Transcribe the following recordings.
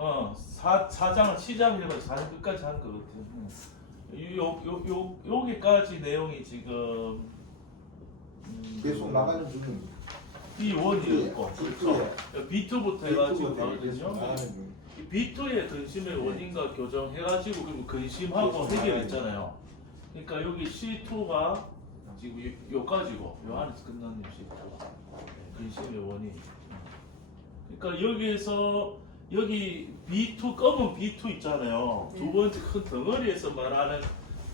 4장을 시작해서 4장 끝까지 한 것 같아요. 여기까지 내용이 지금 계속 나가는 중입니다. B1이었고 그렇죠. B2부터 해가지고 가거든요. 나가는 중. B2의 근심의 원인과 교정해가지고 그럼 근심하고 해결했잖아요. 그러니까 여기 C2가 지금 요까지고 요 안에서 끝나는 C2가 근심의 원인. 그러니까 여기에서 여기 B2 검은 B2 있잖아요. 두 번째 큰 덩어리에서 말하는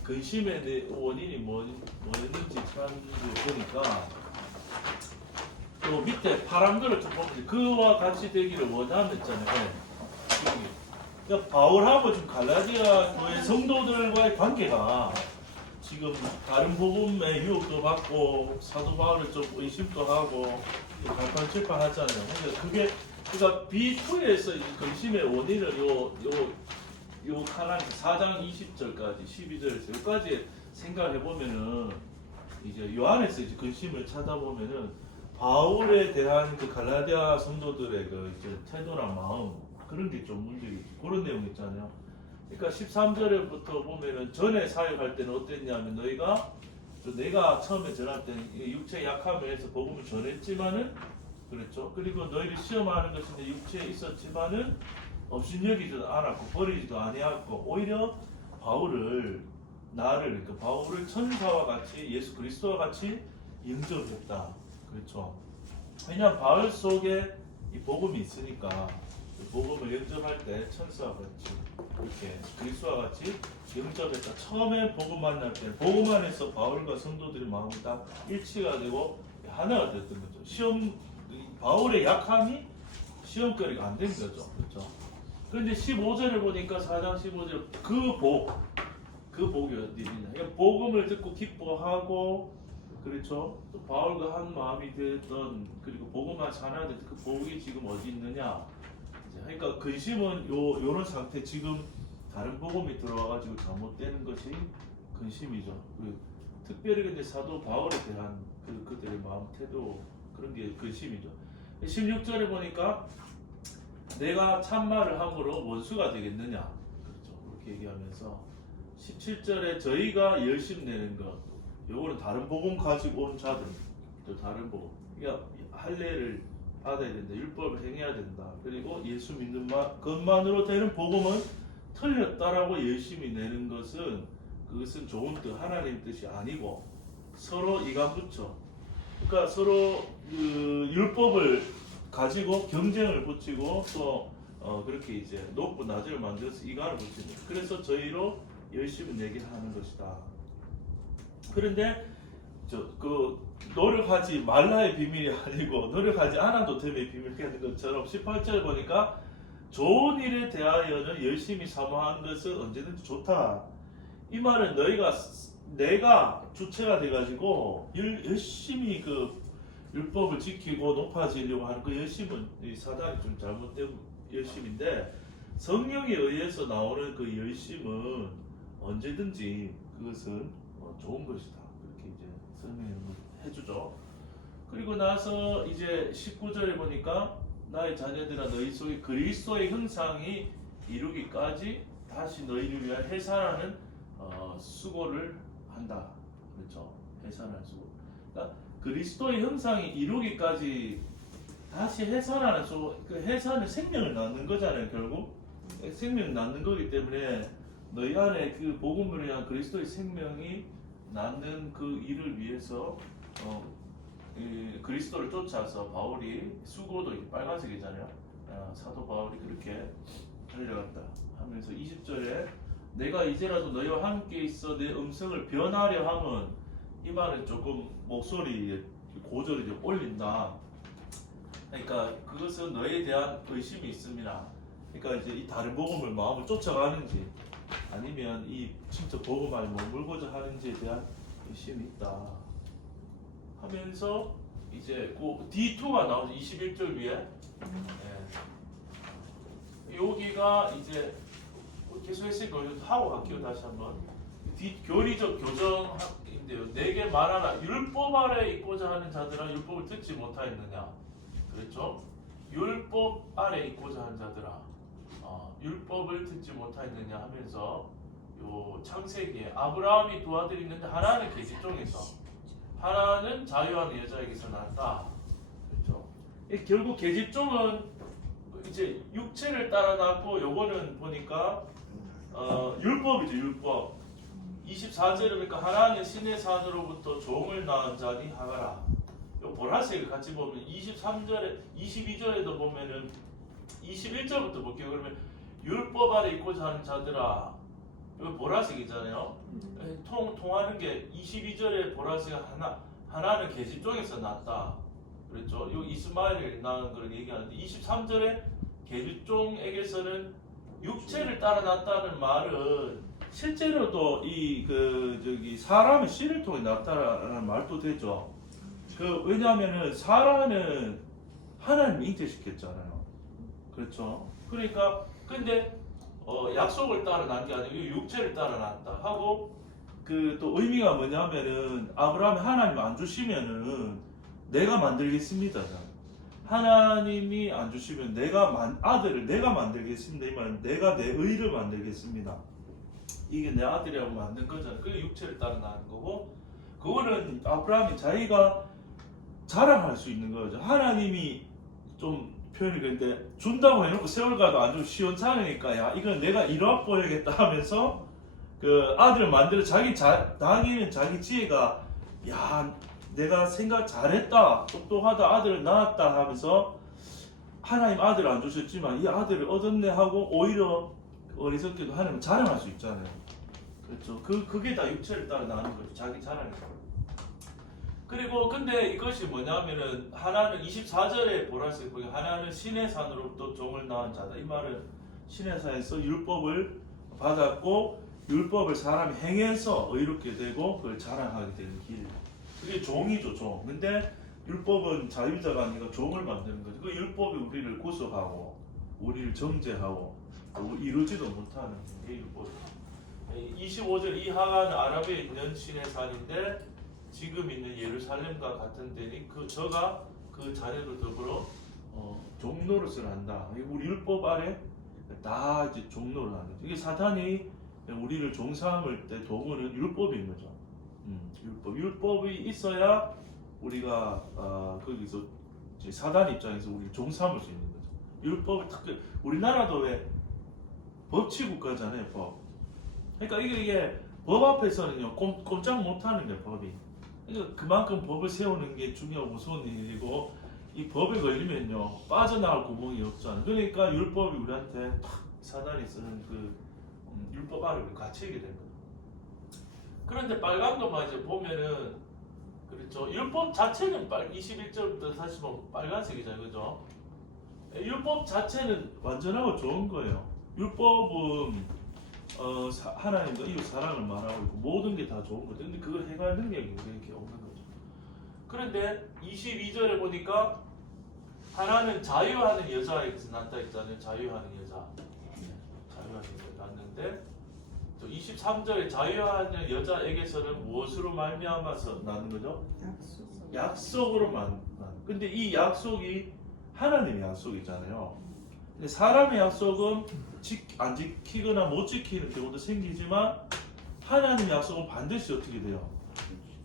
근심의 원인이 뭐였는지 찾으니까 또 밑에 파란 거를 좀 보면 그와 같이 되기를 원하는 있잖아요. 그러니까 바울하고 지금 갈라디아 교회 성도들과의 관계가 지금 다른 복음의 유혹도 받고 사도 바울을 좀 의심도 하고 갈팡질팡하잖아요. 그러니까 B2에서 근심의 원인을 요 하나 4장 20절까지 12절에서 여기까지 생각해 보면은 이제 요 안에서 이제 근심을 찾아보면은 바울에 대한 그 갈라디아 성도들의 그 이제 태도나 마음 그런 게 좀 문제겠지. 그런 내용 있잖아요. 그러니까 13절부터 보면은 전에 사역할 때는 어땠냐면 내가 처음에 전할 때는 육체 약함에 해서 복음을 전했지만은 그렇죠. 그리고 너희를 시험하는 것인데 육체에 있었지만은 업신여기지도 않았고 버리지도 아니었고 오히려 그러니까 바울을 천사와 같이 예수 그리스도와 같이 영접했다. 그렇죠. 왜냐하면 바울 속에 이 복음이 있으니까 복음을 영접할 때 천사와 같이 이렇게 그리스도와 같이 영접했다. 처음에 복음 만날 때 복음 안에서 바울과 성도들의 마음이 다 일치가 되고 하나가 됐던 거죠. 바울의 약함이 시험거리가 안 된 거죠. 그렇죠. 그런데 15절을 보니까 4장 15절 그 복이 어디 있냐. 복음을 듣고 기뻐하고 그렇죠. 또 바울과 한 마음이 됐던 그리고 복음만 전하던 그 복이 지금 어디 있느냐. 그러니까 근심은 요런 상태 지금 다른 복음이 들어와가지고 잘못되는 것이 근심이죠. 특별히 근데 사도 바울에 대한 그들의 마음 태도 그런 게 근심이죠. 16절에 보니까 내가 참말을 함으로 원수가 되겠느냐. 그렇죠. 그렇게 얘기하면서 17절에 저희가 열심 내는 것 요거는 다른 복음 가지고 온 자들 또 다른 복음 그러니까 할례를 받아야 된다. 율법을 행해야 된다. 그리고 예수 믿는 것만으로 되는 복음은 틀렸다라고 열심히 내는 것은 그것은 좋은 뜻 하나님 뜻이 아니고 서로 이간붙여 그러니까 서로 그 율법을 가지고 경쟁을 붙이고 또 그렇게 이제 높고 낮을 만들어서 이간을 붙이는 그래서 저희로 열심히 내게 하는 것이다. 그런데 노력하지 말라의 비밀이 아니고 노력하지 않아도 됨의 비밀이 하는 것처럼 18절 보니까 좋은 일에 대하여는 열심히 사모하는 것은 언제든지 좋다. 이 말은 내가 주체가 돼가지고 열심히 그 율법을 지키고 높아지려고 하는 그 열심은 사단이 좀 잘못된 열심인데 성령에 의해서 나오는 그 열심은 언제든지 그것은 좋은 것이다. 그렇게 이제 설명을 해주죠. 그리고 나서 이제 19절에 보니까 나의 자녀들아 너희 속에 그리스도의 형상이 이루기까지 다시 너희를 위한 해산하는 수고를 한다. 그렇죠. 해산하는 수고. 그러니까 그리스도의 형상이 이루기까지 다시 해산하는 수고. 그 해산은 생명을 낳는 거잖아요. 결국 생명을 낳는 거기 때문에 너희 안에 그 복음을 위한 그리스도의 생명이 낳는 그 일을 위해서 그리스도를 쫓아서 바울이 수고도 빨간색이잖아요. 사도 바울이 그렇게 달려갔다 하면서 20절에 내가 이제라도 너희와 함께 있어 내 음성을 변하려 함은 이 말은 조금 목소리 고절이 좀 올린다. 그러니까 그것은 너희에 대한 의심이 있습니다. 그러니까 이제 이 다른 복음을 마음을 쫓아가는지 아니면 이 진짜 복음 안에 머물고자 하는지에 대한 의심이 있다 하면서 이제 그 D2가 나오죠. 21절 위에 여기가 이제 계속 했으니까 하고 갈게요. 다시 한번 교리적 교정인데요. 내게 말하라 율법 아래 있고자 하는 자들아 율법을 듣지 못하였느냐. 그렇죠? 율법 아래 있고자 하는 자들아 율법을 듣지 못하였느냐 하면서 요 창세기에 아브라함이 두 아들이 있는데 하나는 계집종에서 하나는 자유하는 여자에게서 낳았다. 그렇죠? 결국 계집종은 이제 육체를 따라 낳고 요거는 보니까 율법이죠. 율법. 24절에 보니까 하나는 신의 산으로부터 종을 낳은 자니 하가라. 요 보라색을 같이 보면 23절에 22절에도 보면은 21절부터 볼게요. 그러면 율법 아래 있고자 하는 자들아, 요 보라색이잖아요. 통하는 게 22절에 보라색 하나는 계집종에서 났다. 그랬죠. 요 이스마엘을 낳은 걸 얘기하는데 23절에 계집종에게서는 육체를 따라 났다는 말은 실제로도 사람의 씨를 통해 낳았다라는 말도 되죠. 왜냐하면은 사라는 하나님이 잉태시켰잖아요. 그렇죠. 그러니까 근데 약속을 따라 난 게 아니고 육체를 따라 났다 하고 또 의미가 뭐냐면은 아브라함이 하나님 안 주시면은 내가 만들겠습니다. 하나님이 안 주시면 아들을 내가 만들겠습니다. 이 말은 내가 내 의를 만들겠습니다. 이게 내 아들이라고 만든 거잖아요. 그게 육체를 따라 나는 거고, 그거는 아브라함이 자기가 자랑할 수 있는 거죠. 하나님이 좀 표현이 그런데 준다고 해놓고 세월 가도 안 주면 시원찮으니까 야 이건 내가 이뤄보야겠다 하면서 그 아들을 만들어 자기는 자기 지혜가 야 내가 생각 잘했다 똑똑하다 아들을 낳았다 하면서 하나님 아들을 안 주셨지만 이 아들을 얻었네 하고 오히려 어리석게도 하나님은 자랑할 수 있잖아요. 그렇죠. 그게 다 육체를 따라 나는 거죠. 자기 자랑이죠. 그리고 근데 이것이 뭐냐면은 하나는 24절에 보라색 보기 하나는 신의 산으로부터 종을 낳은 자다. 이 말은 신의 산에서 율법을 받았고 율법을 사람이 행해서 의롭게 되고 그걸 자랑하게 되는 길. 그게 종이죠, 종. 근데 율법은 자유자가 아니라 종을 만드는 거죠. 그 율법이 우리를 구속하고 우리를 정죄하고 이루지도 못하는 게 율법이에요. 25절 이 하가는 아랍에 있는 신의 산인데 지금 있는 예루살렘과 같은 데니 저가 그 자녀를 더불어 종노릇을 한다. 우리 율법 아래 다 이제 종노를 하는 거죠. 이게 사탄이 우리를 종삼을 때 도구는 율법인 거죠. 율법이 있어야 우리가 거기서 사단 입장에서 우리를 종삼을 수 있는 거죠. 율법을 특히 우리나라도 왜 법치국가잖아요, 법. 그러니까 이게 법 앞에서는요 꼼짝 못하는 게 법이. 그러니까 그만큼 법을 세우는 게 중요하고 무서운 일이고 이 법에 걸리면요 빠져나갈 구멍이 없잖아요. 그러니까 율법이 우리한테 탁 사단이 쓰는 율법 아래로 갇히게 된 거예요. 그런데 빨간 것만 이제 보면은 그렇죠. 율법 자체는 21절부터 사실 보면 빨간색이잖아요, 그죠? 율법 자체는 완전하고 좋은 거예요. 율법은 하나님과 이웃 사랑을 말하고 있고 모든 게 다 좋은 거죠. 근데 그걸 해갈 능력이 우리에게 없는 거죠. 그런데 22절에 보니까 하나는 자유하는 여자에게서 낳았다 했잖아요. 자유하는 여자. 자유하는 여자 낳았는데 또 23절에 자유하는 여자에게서는 무엇으로 말미암아서 낳는 거죠? 약속으로 근데 이 약속이 하나님의 약속이잖아요. 근데 사람의 약속은 안 지키거나 못 지키는 경우도 생기지만 하나님의 약속은 반드시 어떻게 돼요?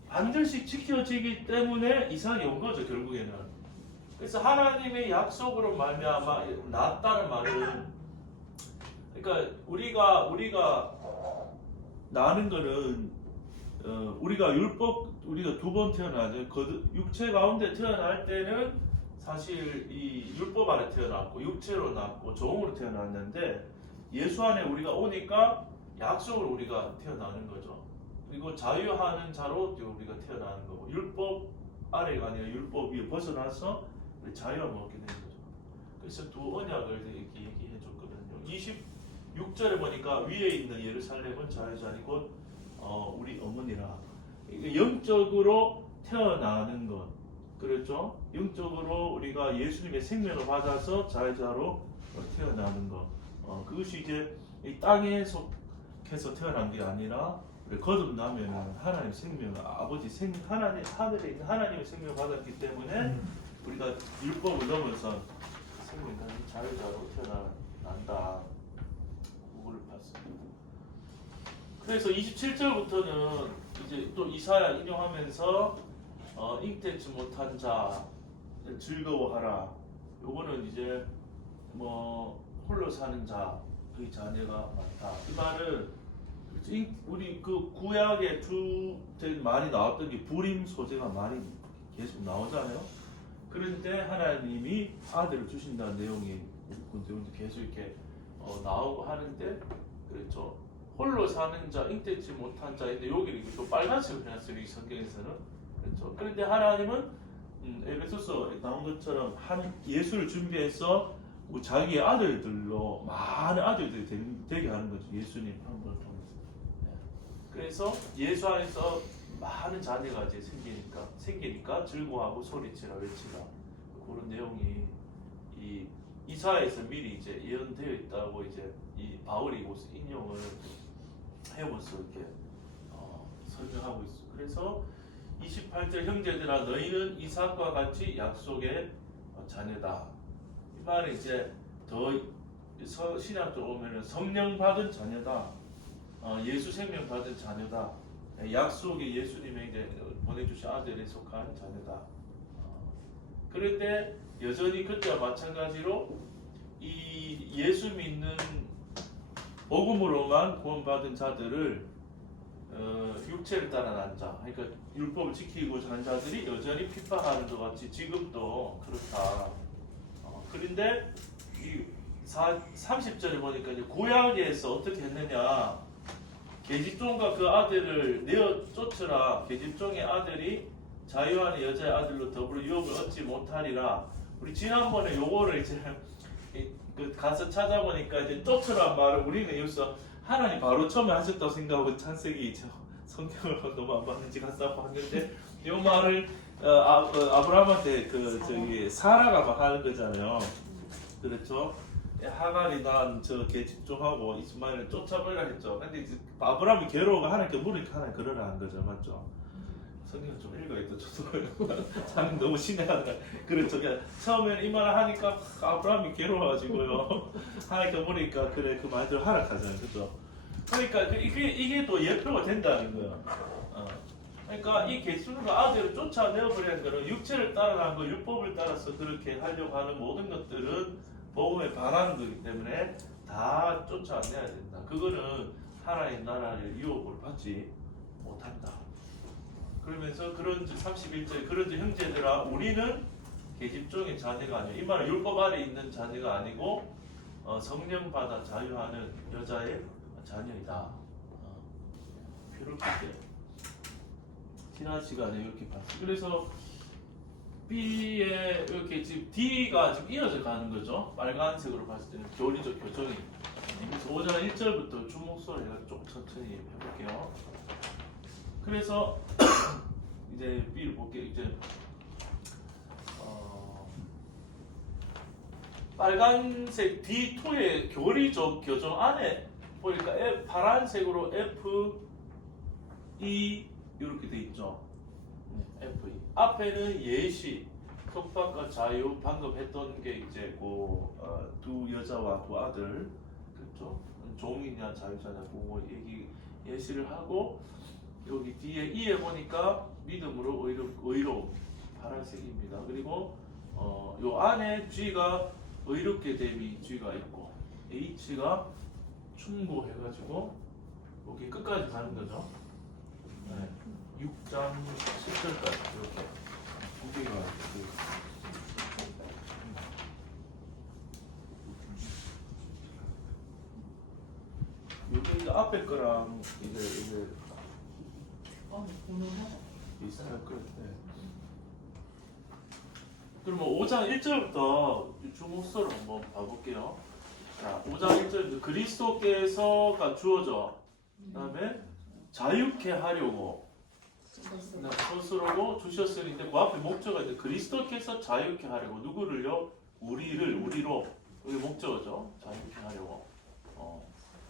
반드시 지켜지기 때문에 이삭이 온 거죠, 결국에는. 그래서 하나님의 약속으로 말미암아 낳았다는 말은 그러니까 우리가 나는 거는 우리가 우리가 두 번 태어나죠. 육체 가운데 태어날 때는 사실 이 율법 아래 태어났고 육체로 낳고 종으로 태어났는데 예수 안에 우리가 오니까 약속으로 우리가 태어나는 거죠. 그리고 자유하는 자로 우리가 태어나는 거고 율법 아래가 아니라 율법 위에 벗어나서 우리 자유함을 얻게 되는 거죠. 그래서 두 언약을 이렇게 얘기해 줬거든요. 26절에 보니까 위에 있는 예루살렘은 자유자니 곧 우리 어머니라. 영적으로 태어나는 것. 그렇죠? 영적으로 우리가 예수님의 생명을 받아서 자유자로 태어나는 것. 그것이 이제 이 땅에 속해서 태어난 게 아니라 거듭나면은 하나님 생명, 하늘에 있는 하나님의 생명을 받았기 때문에 우리가 율법을 넘어서 생명하는 자유자로 태어난다. 그래서 27절부터는 이제 또 이사야 인용하면서 잉태치 못한 자 즐거워하라. 요거는 이제 뭐 홀로 사는 자의 자녀가 많다. 이 말은 우리 그 구약에 되게 많이 나왔던 게 불임 소재가 많이 계속 나오잖아요. 그런데 하나님이 아들을 주신다는 내용이 계속 이렇게 나오고 하는데, 그렇죠. 홀로 사는 자, 잉태치 못한 자인데 여기는 또 빨간색으로 해놨어요, 이 성경에서는. 그렇죠. 그런데 하나님은 에베소서 나온 것처럼 예수를 준비해서 자기의 아들들로 많은 아들들이 되게 하는 거죠. 예수님 한 분을 통해서. 그래서 예수 안에서 많은 자녀가 이제 생기니까 즐거워하고 소리치라 외치라, 그런 내용이 이 이사야에서 미리 이제 예언되어 있다고 이제 이 바울이 이곳 인용을 해오면서 이렇게 설명하고 있어. 그래서 28절 형제들아 너희는 이삭과 같이 약속의 자녀다. 이 말은 이제 더 신약적으로 오면은 성령 받은 자녀다. 예수 생명 받은 자녀다. 약속의 예수님에게 보내주신 아들에 속한 자녀다. 그런데 여전히 그때와 마찬가지로 이 예수 믿는 복음으로만 구원받은 자들을 육체를 따라 난 자, 그러니까 율법을 지키고자 하는 자들이 여전히 핍박하는 것 같이 지금도 그렇다. 그런데 이 30절에 보니까 이제 구약에서 어떻게 했느냐, 계집종과 그 아들을 내어 쫓으라. 계집종의 아들이 자유하는 여자의 아들로 더불어 유업을 얻지 못하리라. 우리 지난번에 요거를 이제 가서 찾아보니까 이제 쫓으란 말을 우리는 여기서 하나님 바로 처음에 하셨다고 생각하고 창세기 성경을 너무 안 봤는지 가서 봤는데 이 말을 아브라함한테 저기 사라가 막 하는 거잖아요. 그렇죠? 하갈이 난 저 계집종하고 이스마엘을 쫓아버리라 했죠. 근데 이제 아브라함이 괴로워가 하나님께 물으니까 하나님 그러라 한 거죠, 맞죠? 성경 좀 읽어야겠다. 저도 참 너무 신뢰하다. 그렇죠. 처음에는 이 말을 하니까 아브라함이 괴로워가지고요. 하나님께 물으니까 그래 그 말대로 하라 하잖아요, 그죠? 그러니까 이게 또 예표가 된다는 거예요. 그러니까 이 계집종과 아들을 쫓아내어버리는 거는 육체를 따라가는 거, 율법을 따라서 그렇게 하려고 하는 모든 것들은 복음에 반하는 거기 때문에 다 쫓아내야 된다. 그거는 하나님 나라를 유업을 받지 못한다. 그러면서 그런 31절에 그런즉 형제들아 우리는 계집종의 자녀가 아니고, 이 말은 율법 아래 있는 자녀가 아니고 성령 받아 자유하는 여자의 자녀이다. 이렇게 지난 시간에 이렇게 봤어요. 그래서 B에 이렇게 지금 D가 지금 이어져 가는 거죠. 빨간색으로 봤을 때는 교리적 교정이. 그래서 5장 1절부터 주목소리 해서 조금 천천히 해볼게요. 그래서 이제 B를 볼게요. 이제 빨간색 D2의 교리적 교정 안에 보니까 파란색으로 F, E 이렇게 돼 있죠. F, E. 앞에는 예시, 속박과 자유, 방금 했던 게 이제 두 여자와 두 아들, 그렇죠? 종이냐 자유자냐 그거 예시를 하고, 여기 뒤에 E에 보니까 믿음으로 의로움 파란색입니다. 그리고 요 안에 G가 의롭게 됨이 G가 있고, H가 충고해가지고 여기 끝까지 가는 거죠. 네. 6장 10절까지 이렇게 두 개가 여기 앞에 거랑 이제 비슷할 것 같아. 그러면 5장 1절부터 주목서를 한번 봐볼게요. 자, 5장 1절 그리스도께서가 주어져. 그다음에 자유케 하려고 스스로고 주셨으니까 그 앞에 목적가 이제 그리스도께서 자유케 하려고 누구를요? 우리로 그게 목적어죠. 자유케 하려고.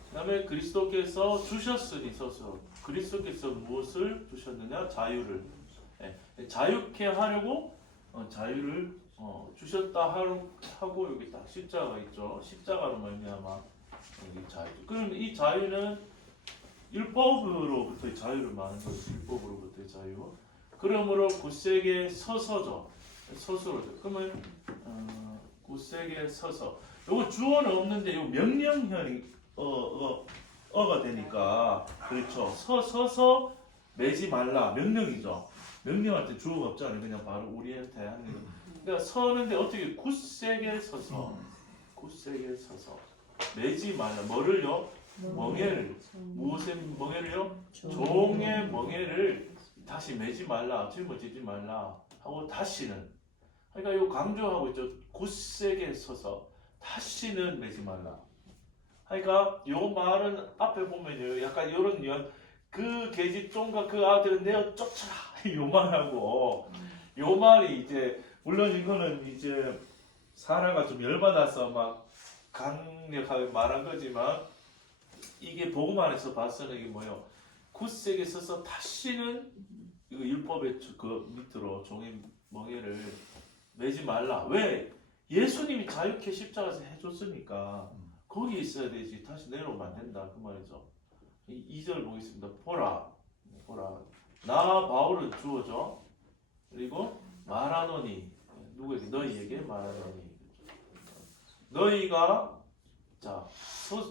그다음에 그리스도께서 주셨으니 스스로. 그리스도께서 무엇을 주셨느냐? 자유를. 자유케 하려고 자유를 주셨다 하고 여기 딱 십자가 있죠. 십자가로 말미암아 여기 자유. 그럼 이 자유는 율법으로부터의 자유를 말하는 거예요. 율법으로부터의 자유. 그러므로 굳세게 서서죠. 서서로죠. 그러면 굳세게 서서. 요거 주어는 없는데 요 명령형이 어가 되니까 그렇죠. 서서 매지 말라 명령이죠. 명령한테 주어가 없잖아요. 그냥 바로 우리한테 하는 거. 그러니까 서는데 어떻게 굳세게 서서 매지 말라. 뭐를요? 멍에를. 무엇의 멍에를요? 종의 멍에를 다시 매지 말라. 짊어지지 말라 하고 다시는. 그러니까 요 강조하고 있죠. 굳세게 서서 다시는 매지 말라. 그러니까 요 말은 앞에 보면요. 약간 요런 그 계집종과 그 아들은 내어 쫓아라. 요 말하고 요 말이 이제 물론 이거는 이제 사라가 좀 열받아서 막 강력하게 말한 거지만 이게 복음 안에서 봤서는 이게 뭐예요? 굳세게 서서 다시는 이거 율법의 그 밑으로 종의 멍에를 매지 말라. 왜? 예수님이 자유케 십자가에서 해줬으니까 거기 있어야 되지. 다시 내려오면 안 된다. 그 말이죠. 2절 보겠습니다. 보라. 나 바울은 주어져. 그리고 말하노니. 누구에게? 너희에게 말하노니. 너희가 자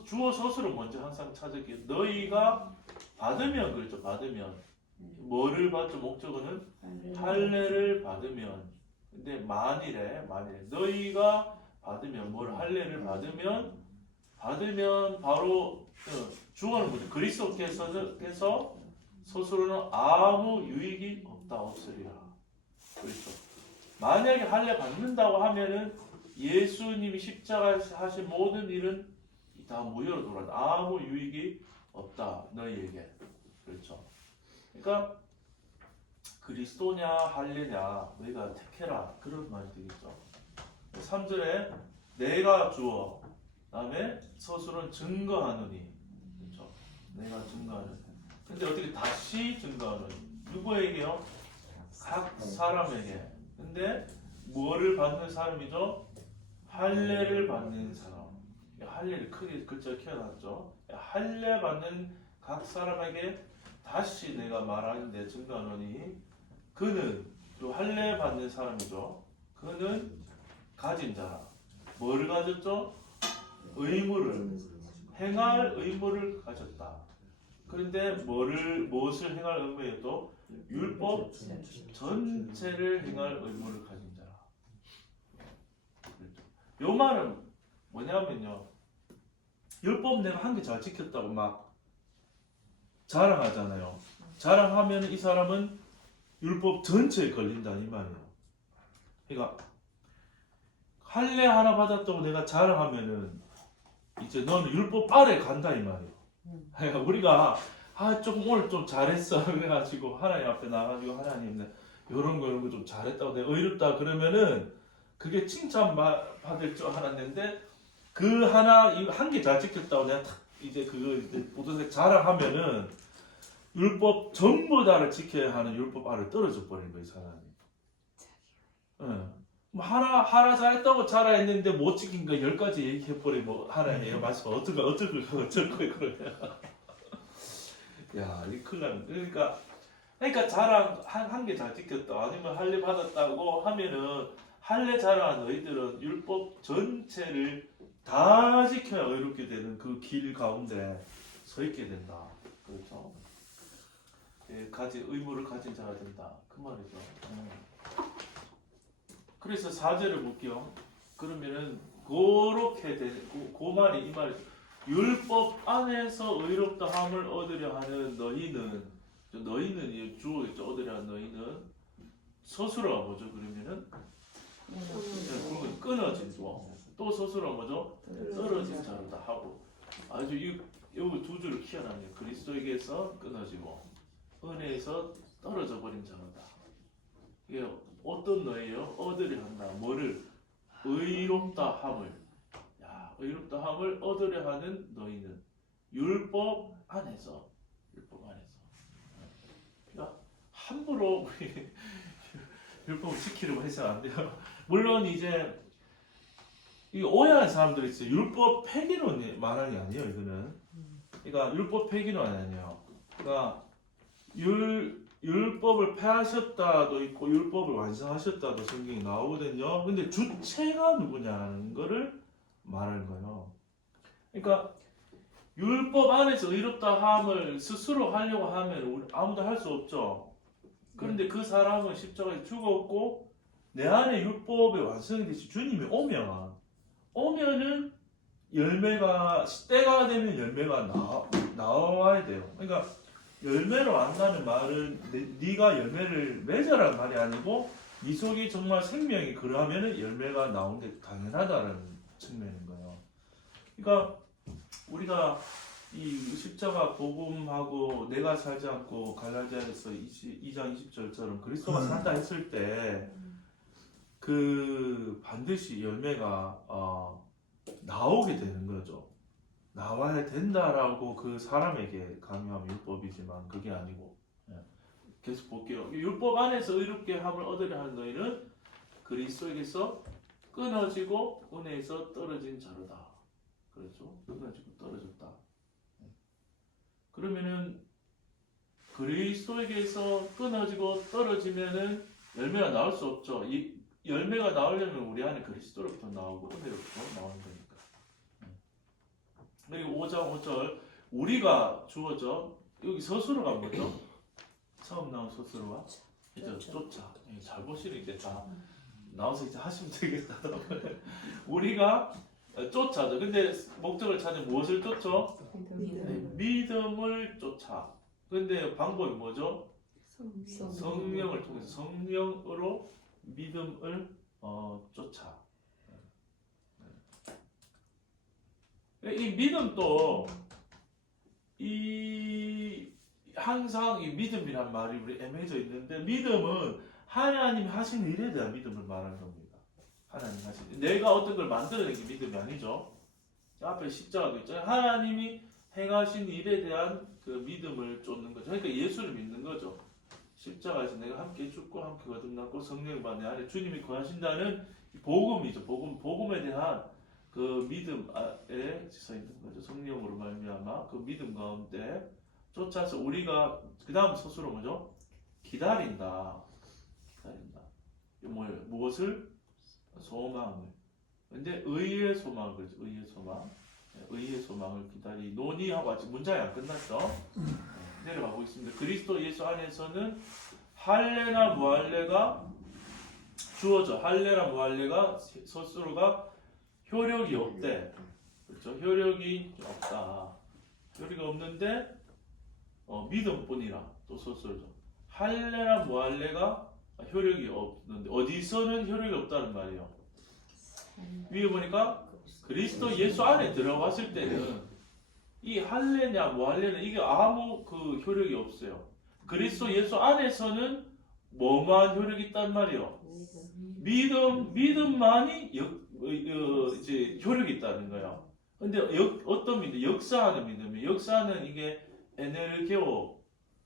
주어 서술을 먼저 항상 찾을게요. 너희가 받으면 그렇죠. 받으면 뭐를 받죠? 목적어는 할례를 받으면. 근데 만일에 너희가 받으면 뭘 할례를 받으면 바로 주어는 뭐죠? 그리스도께서 스스로는 아무 유익이 없으리라. 그렇죠. 만약에 할례 받는다고 하면은 예수님이 십자가에서 하신 모든 일은 다 무효로 돌아간다. 아무 유익이 없다 너희에게. 그렇죠. 그러니까 그리스도냐 할례냐 너희가 택해라 그런 말이 되겠죠. 3절에 내가 주어 다음에 서술은 증거하느니. 그렇죠. 내가 증거하느니. 근데 어떻게 다시 증거하느니. 누구에게요? 각 사람에게. 근데 뭐를 받는 사람이죠? 할례를 받는 사람. 할례를 크게 글자 키워놨죠. 할례 받는 각 사람에게 다시 내가 말하는데 증거하노니 그는 또 할례 받는 사람이죠. 그는 가진 자라. 뭐를 가졌죠? 의무를 행할 의무를 가졌다. 그런데 무엇을 행할 의무에도 율법 전체를 행할 의무를 가진 자라. 요 말은 뭐냐면요. 율법 내가 한 개 잘 지켰다고 막 자랑하잖아요. 자랑하면 이 사람은 율법 전체에 걸린다 이 말이에요. 그러니까 할례 하나 받았다고 내가 자랑하면은 이제 너는 율법 아래 간다 이 말이에요. 그러니까 우리가 조금 오늘 좀 잘했어 그래가지고 하나님 앞에 나가지고 하나님 이런 거 좀 잘했다고 내가 의롭다 그러면은 그게 칭찬 받을 줄 알았는데 그 하나 한 개 잘 지켰다고 내가 탁 이제 그거 이제 보도색 자랑하면은 율법 전부 다를 지켜야 하는 율법 아래 떨어져 버린 거예요 사람이. 뭐 하나 잘했다고 자랑했는데 못 지킨 거 10가지 얘기해버리면 하나님의 말씀 어쩔 거예요 그러면. 야, 이 큰일 나네. 그러니까 자랑 한 개 잘 지켰다 아니면 할례 받았다고 하면은 할례 자랑한 너희들은 율법 전체를 다 지켜야 의롭게 되는 그 길 가운데 서 있게 된다. 그렇죠? 의무를 가진 자가 된다. 그 말이죠. 그래서 4절을 볼게요. 그러면은 그렇게 되는 그 말이 이 말이죠. 율법 안에서 의롭다 함을 얻으려 하는 너희는 주어겠죠. 얻으려 하는 너희는 스스로가 뭐죠? 그러면은 끊어진 또 스스로가 뭐죠? 떨어진 자로다 하고 아주 여기 두 줄을 키워놨네요. 그리스도에게서 끊어지고 은혜에서 떨어져 버린 자로다. 이게 어떤 너예요? 얻으려 한다. 뭐를? 의롭다 함을. 의롭다 함을 얻으려 하는 너희는 율법 안에서. 그러니까 함부로 율법을 지키려고 해서 안 돼요. 물론 이제 이 오해하는 사람들이 있어요. 율법 폐기론 말하는 게 아니에요. 이거는 그러니까 율법 폐기는 아니에요. 그러니까 율법을 폐하셨다도 있고 율법을 완성하셨다도 성경이 나오거든요. 근데 주체가 누구냐는 거를 말하는 거예요. 그러니까 율법 안에서 의롭다 함을 스스로 하려고 하면 아무도 할 수 없죠. 그런데 그 사람은 십자가에 죽었고 내 안에 율법의 완성이 되시 주님이 오면은 열매가 때가 되면 열매가 나와야 돼요. 그러니까 열매로 안다는 말은 네가 열매를 맺으라는 말이 아니고 네 속에 정말 생명이 그러면은 열매가 나오는 게 당연하다는 측면인 거예요. 그러니까 우리가 이 십자가 복음하고 내가 살지 않고 갈라디아서 2장 20절처럼 그리스도가 산다 했을 때 그 반드시 열매가 나오게 되는 거죠. 나와야 된다라고 그 사람에게 강요하면 율법이지만 그게 아니고. 계속 볼게요. 율법 안에서 의롭게 함을 얻으려 하는 너희는 그리스도에게서 끊어지고 은혜에서 떨어진 자로다. 그렇죠? 끊어지고 떨어졌다. 그러면은 그리스도에게서 끊어지고 떨어지면은 열매가 나올 수 없죠. 이 열매가 나오려면 우리 안에 그리스도로부터 나오고 은혜로부터 나오는 거니까. 그리고 5장 5절 우리가 주어져 여기 서술어가 뭐죠? 처음 나온 서술어가 쫓아. 잘 보시니까 다 나와서 이제 하시면 되겠다. 우리가 쫓아죠. 근데 목적을 찾으면 무엇을 쫓죠? 믿음을 쫓아. 근데 방법이 뭐죠? 성령을 통해서 성령으로 믿음을 쫓아. 이 믿음도 항상 이 믿음이란 말이 우리 애매해져 있는데 믿음은 하나님 하신 일에 대한 믿음을 말하는 겁니다. 하나님 하신 일. 내가 어떤 걸 만들어낸 게 믿음이 아니죠. 앞에 십자가도 있잖아요. 하나님이 행하신 일에 대한 그 믿음을 쫓는 거죠. 그러니까 예수를 믿는 거죠. 십자가에서 내가 함께 죽고 함께 거듭났고 성령이 내 안에 주님이 거하신다는 복음이죠. 복음에 대한 그 믿음에 지서 있는 거죠. 성령으로 말미암아 그 믿음 가운데 쫓아서 우리가 그 다음 스스로 뭐죠? 기다린다. 무엇을? 소망을. 근데 의의 소망을 그러죠. 의의 소망을 기다리노니 하고 아직 문장이 안 끝났죠. 내려가고 있습니다. 그리스도 예수 안에서는 할례나 무할례가 주어져. 할례나 무할례가 스스로가 효력이 없대. 그렇죠? 효력이 없다. 효력이 없는데 믿음뿐이라 또 스스로죠. 할례나 무할례가 효력이 없는데 어디서는 효력이 없다는 말이에요. 위에 보니까 그리스도 예수 안에 들어갔을 때는 이 할례냐 무할례는 이게 아무 그 효력이 없어요. 그리스도 예수 안에서는 뭐만 효력이 있단 말이에요. 믿음만이 이제 효력이 있다는 거예요. 근데 어떤 믿음? 역사하는 믿음이 역사는 이게 에네르게오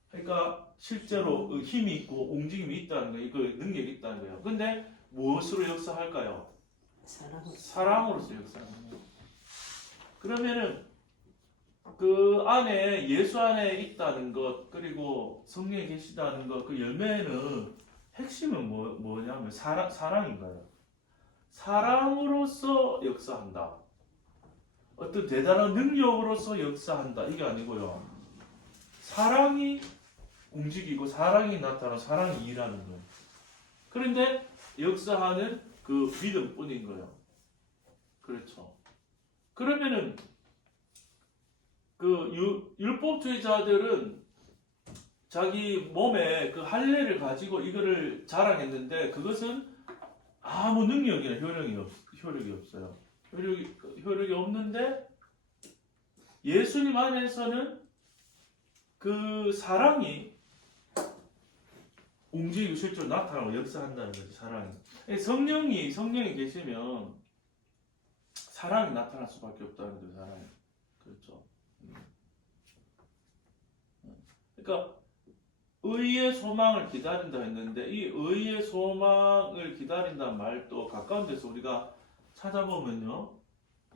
그러니까 실제로 힘이 있고 움직임이 있다는 거예요. 이거 능력이 있다는 거예요. 근데 무엇으로 역사할까요? 사랑으로서 역사하는 거예요. 그러면은 그 안에 예수 안에 있다는 것 그리고 성령에 계시다는 것 그 열매는 핵심은 뭐냐면 사랑인 거예요. 사랑으로서 역사한다. 어떤 대단한 능력으로서 역사한다. 이게 아니고요. 사랑이 움직이고 사랑이 나타나고 사랑이 일하는 거예요. 그런데 역사하는 그 믿음뿐인 거예요. 그렇죠. 그러면은 그 율법주의자들은 자기 몸에 그 할례를 가지고 이거를 자랑했는데 그것은 아무 능력이나 효력이 없어요. 효력이 없는데 예수님 안에서는 그 사랑이 움직이고 실제로 나타나고 역사한다는 거죠. 사랑이. 성령이 계시면 사랑이 나타날 수밖에 없다는 거죠. 사랑이. 그렇죠. 그러니까 의의 소망을 기다린다 했는데 이 의의 소망을 기다린다는 말도 가까운 데서 우리가 찾아보면요.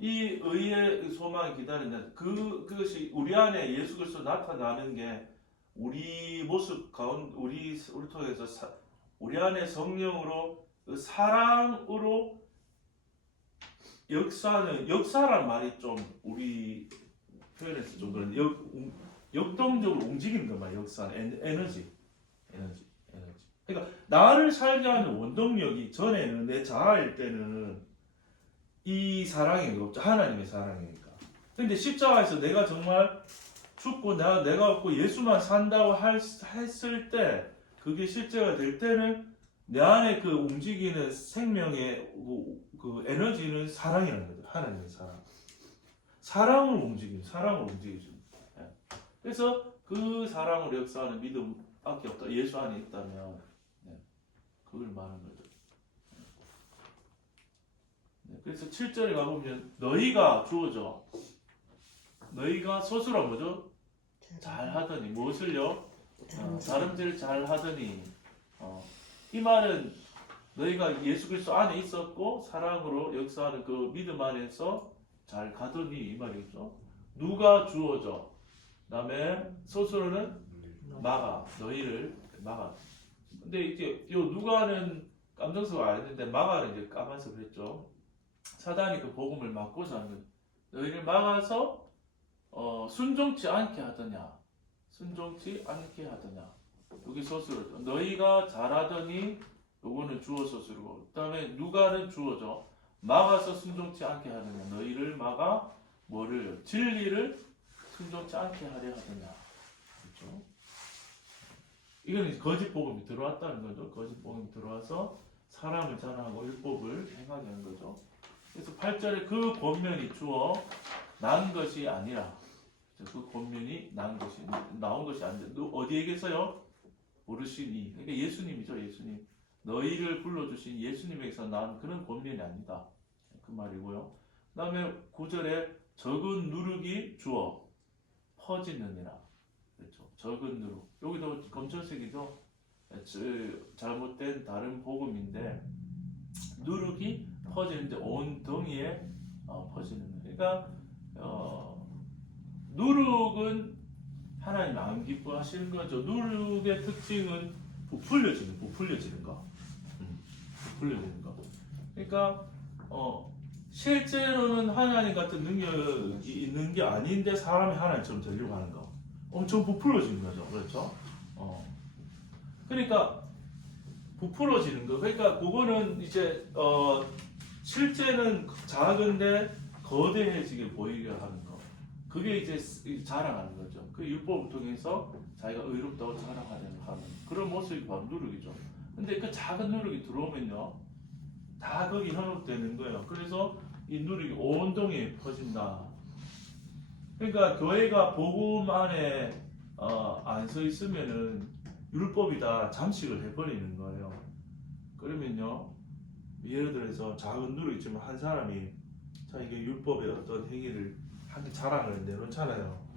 이 의의 소망이 기다린다. 그것이 우리 안에 예수 그리스도 나타나는 게 우리 모습 가운데 우리 통해서 우리 안에 성령으로 그 사랑으로 역사란 말이 좀 우리 표현에서 좀 그런 역동적으로 움직이는 것만 역사 에너지. 그러니까 나를 살게 하는 원동력이 전에는 내 자아일 때는 이 사랑이 없죠. 하나님의 사랑이니까. 근데 십자가에서 내가 정말 죽고 내가 없고 예수만 산다고 했을 때 그게 실제가 될 때는 내 안에 그 움직이는 생명의 그 에너지는 사랑이라는 거죠. 하나님의 사랑. 사랑으로 움직이죠. 그래서 그 사랑으로 역사하는 믿음밖에 없다. 예수 안에 있다면 그걸 말하는 거죠. 그래서 7절에 가보면 너희가 주어져. 너희가 스스로 뭐죠? 잘하더니 무엇을요? 다름질 잘하더니 이 말은 너희가 예수 그리스도 안에 있었고 사랑으로 역사하는 그 믿음 안에서 잘 가더니 이 말이죠. 누가 주어져. 그다음에 스스로는 막아. 너희를 막아. 근데 이제 요 누가는 감정서가 아닌데 막아는 이제 까만서 그랬죠. 사단이 그 복음을 막고자 하는 너희를 막아서 순종치 않게 하더냐. 여기 소스로 너희가 잘하더니 요거는 주어 소스로. 그다음에 누가는 주어죠. 막아서 순종치 않게 하느냐. 너희를 막아 뭐를 진리를 순종치 않게 하려 하더냐. 그렇죠? 이거는 거짓 복음이 들어왔다는 거죠. 거짓 복음이 들어와서 사람을 자랑하고 율법을 행하게 하는 거죠. 그래서 8절에 그 권면이 주어 난 것이 아니라 그 권면이 나온 것이 아니라 어디에게서요? 오르시니 그러니까 예수님이죠. 예수님 너희를 불러주신 예수님에게서 난 그런 권면이 아니다. 그 말이고요. 그 다음에 9절에 적은 누룩이 주어 퍼지느니라. 그렇죠. 적은 누룩 여기도 검정색이죠. 잘못된 다른 복음인데 누룩이 퍼지는데 온 덩이에 퍼지는. 그러니까 누룩은 하나님 안 기뻐하시는 거죠. 누룩의 특징은 부풀려지는 거. 부풀려지는 거. 그러니까 실제로는 하나님 같은 능력이 있는 게 아닌데 사람이 하나님처럼 되려고 하는 거. 엄청 부풀어지는 거죠. 그렇죠? 그러니까 부풀어지는 거. 그러니까 그거는 이제 실제는 작은데 거대해지게 보이게 하는 거. 그게 이제 자랑하는 거죠. 그 율법을 통해서 자기가 의롭다고 자랑하는 그런 모습이 바로 누룩이죠. 근데 그 작은 누룩이 들어오면요, 다 거기 현혹되는 거예요. 그래서 이 누룩이 온 동에 퍼진다. 그러니까 교회가 복음 안에 안 서 있으면은 율법이 다 잠식을 해버리는 거예요. 그러면요, 예를 들어서 작은 누룩 있지만 한 사람이 자기가 율법의 어떤 행위를 하는 자랑을 내놓잖아요.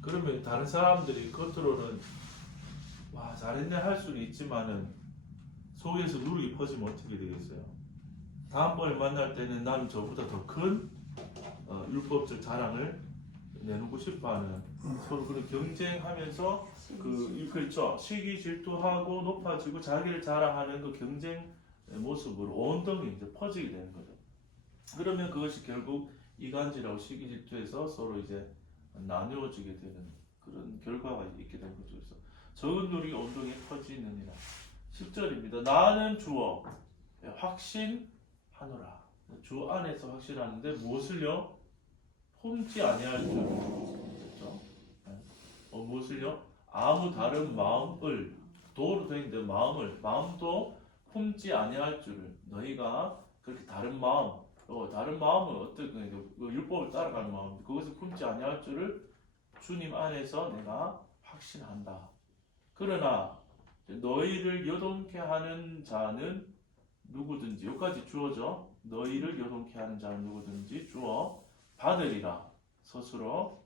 그러면 다른 사람들이 겉으로는 와 잘했네 할 수는 있지만은 속에서 누룩이 퍼지면 어떻게 되겠어요? 다음번에 만날 때는 나는 저보다 더 큰 율법적 자랑을 내놓고 싶어하는 서로 그런 경쟁하면서 그렇죠. 시기 질투하고 높아지고 자기를 자랑하는 그 경쟁 모습으로 온덩이 이제 퍼지게 되는 거죠. 그러면 그것이 결국 이간질하고 시기 질투해서 서로 이제 나누어지게 되는 그런 결과가 있게 되는 거죠. 그래서 적은 누룩이 온덩이에 퍼지느니라. 10절입니다. 나는 주어 확신하노라. 주 안에서 확신하는데 무엇을요? 품지 아니할 줄. 그렇죠? 무엇을요? 아무 다른 마음을 도로 되 있는데 마음도 품지 아니할 줄을. 너희가 그렇게 다른 마음은 어떤 그 율법을 따라가는 마음, 그것을 품지 아니할 줄을 주님 안에서 내가 확신한다. 그러나 너희를 요동케 하는 자는 누구든지, 여기까지 주어져. 너희를 요동케 하는 자는 누구든지 주어 받으리라. 스스로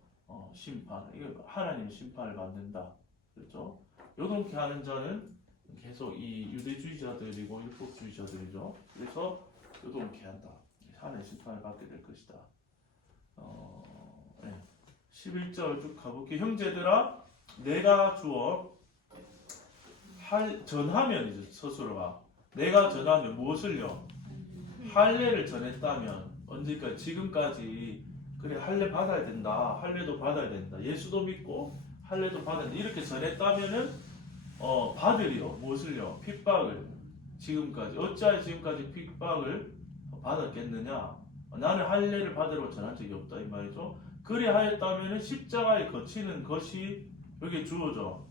심판. 이거 하나님의 심판을 받는다. 그렇죠? 요동케 하는 자는 계속 이 유대주의자들이고 율법주의자들이죠. 그래서 요동케 한다. 산의 심판을 받게 될 것이다. 네. 11절 쭉 가볼게요. 형제들아 내가 주어 전하면 이제 스스로가 내가 전하면 무엇을요? 할례를 전했다면 언제까지 지금까지 그래 할례 받아야 된다. 할례도 받아야 된다. 예수도 믿고 할례도 받아야 된다. 이렇게 전했다면은 받으리요. 무엇을요? 핍박을 지금까지 어찌하여 지금까지 핍박을 받았겠느냐? 나는 할례를 받으러 전한 적이 없다 이 말이죠. 그리하였다면은 십자가에 거치는 것이 여기 주어져.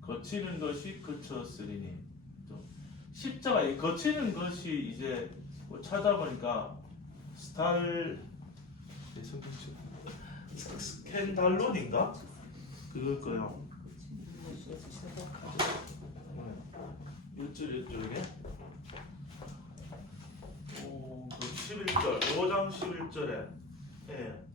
거치는 것이 그쳤으리니. 십자가에 거치는 것이 이제 뭐 찾아보니까 스캔달론인가? 그걸 거요. 몇 절이었죠 이게? 11절 5장 11절에 예.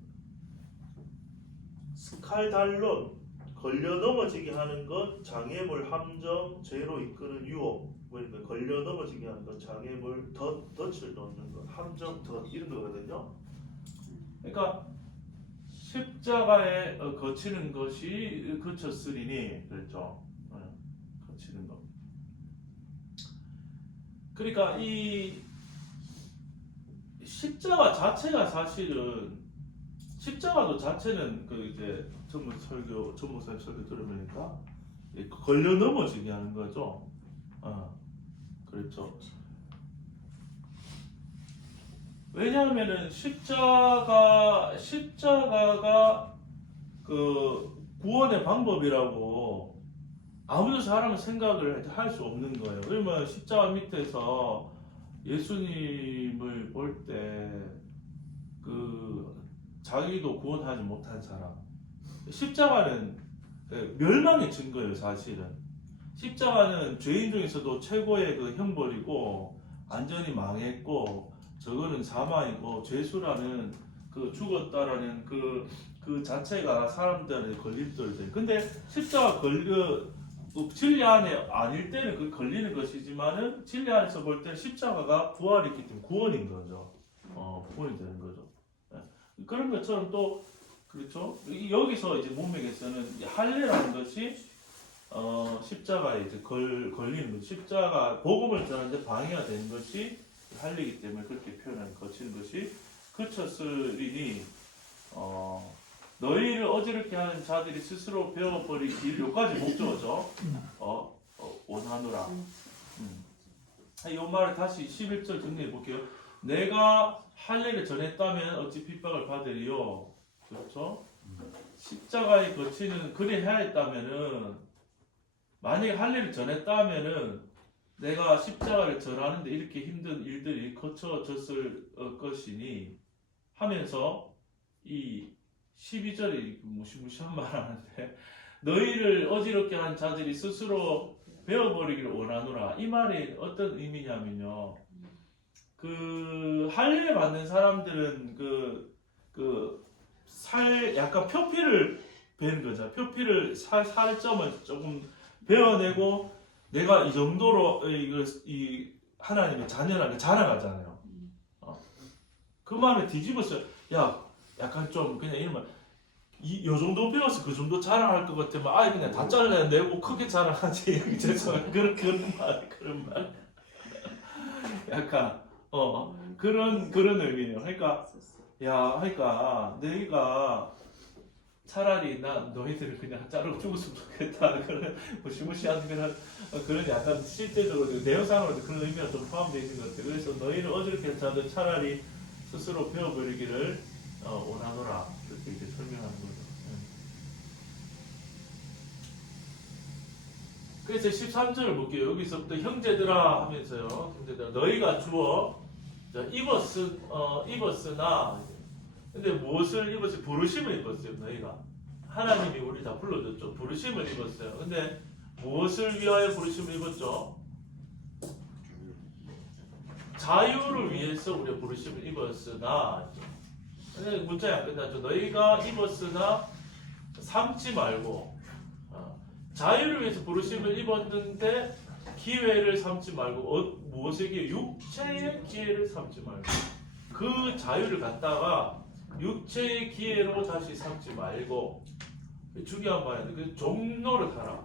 스칼달론 걸려 넘어지게 하는 것, 장애물 함정, 죄로 이끄는 유혹, 그러니까 걸려 넘어지게 하는 것, 장애물 덫을 놓는 것, 함정 덫 이런 거거든요. 그러니까 십자가에 거치는 것이 그쳤으리니 그렇죠. 거치는 것. 그러니까 이 십자가 자체가 사실은 십자가도 자체는 그 이제 전무사님 설교 들으니까 걸려 넘어지게 하는 거죠. 그렇죠. 왜냐하면은 십자가가 그 구원의 방법이라고 아무도 사람은 생각을 할 수 없는 거예요. 그러면 십자가 밑에서 예수님을 볼 때 그 자기도 구원하지 못한 사람, 십자가는 멸망의 증거예요. 사실은 십자가는 죄인 중에서도 최고의 그 형벌이고 완전히 망했고 저거는 사망이고 죄수라는 그 죽었다라는 그 자체가 사람들의 걸림돌들. 근데 십자가 진리 안에 아닐 때는 그 걸리는 것이지만은 진리 안에서 볼 때는 십자가가 부활이 있기 때문에 구원인 거죠. 구원이 되는 거죠. 그런 것처럼 또 그렇죠. 여기서 이제 문맥에서는 할례라는 것이 십자가에 이제 걸리는 것, 십자가 복음을 전하는데 방해가 되는 것이 할례이기 때문에 그렇게 표현하는 거치는 것이 그쳤으리니 너희를 어지럽게 하는 자들이 스스로 배워버리길 요까지 목적어죠. 원하노라. 이 말을 다시 11절 정리해 볼게요. 내가 할례를 전했다면 어찌 핍박을 받으리요. 그렇죠? 십자가에 거치는 그리해야 했다면은 만약에 할례를 전했다면은 내가 십자가를 전하는데 이렇게 힘든 일들이 거쳐졌을 것이니 하면서 이 12절에 무시무시한 말 하는데 너희를 어지럽게 한 자들이 스스로 배워버리기를 원하노라. 이 말이 어떤 의미냐면요. 그 할례 받는 사람들은 약간 표피를 베는 거죠. 표피를 살점을 조금 베어내고 내가 이 정도로 이 하나님의 자녀라는 자랑하잖아요. 그 말을 뒤집었어요. 야, 약간 좀 그냥 이러면 요 정도 배워서 그 정도 자랑할 것 같으면 아예 그냥 다 잘라내고 크게 자랑하지. 그런 말. 약간 그런 의미예요. 그러니까 너희가 차라리 너희들을 그냥 자르고 죽었으면 좋겠다. 그런 무시무시한 그런 약간 실제적으로 내용상으로 그런 의미가 좀 포함되어 있는 것 같아요. 그래서 너희를 어지럽게 한 자들 차라리 스스로 배워버리기를 원하노라. 그렇게 이제 설명하는 거죠. 그래서 13절을 볼게요. 여기서부터 형제들아 하면서요. 형제들아 너희가 주어 입었으나 근데 무엇을 입었어요? 부르심을 입었어요. 너희가 하나님이 우리 다 불러줬죠. 부르심을 입었어요. 근데 무엇을 위하여 부르심을 입었죠? 자유를 위해서 우리가 부르심을 입었으나 근데 문장이 안 끝났죠. 너희가 입었으나 삼지 말고 자유를 위해서 부르심을 입었는데 기회를 삼지 말고 무엇의 기회? 육체의 기회를 삼지 말고 그 자유를 갖다가 육체의 기회로 다시 삼지 말고 중요한 말인데 그 종로를 하라.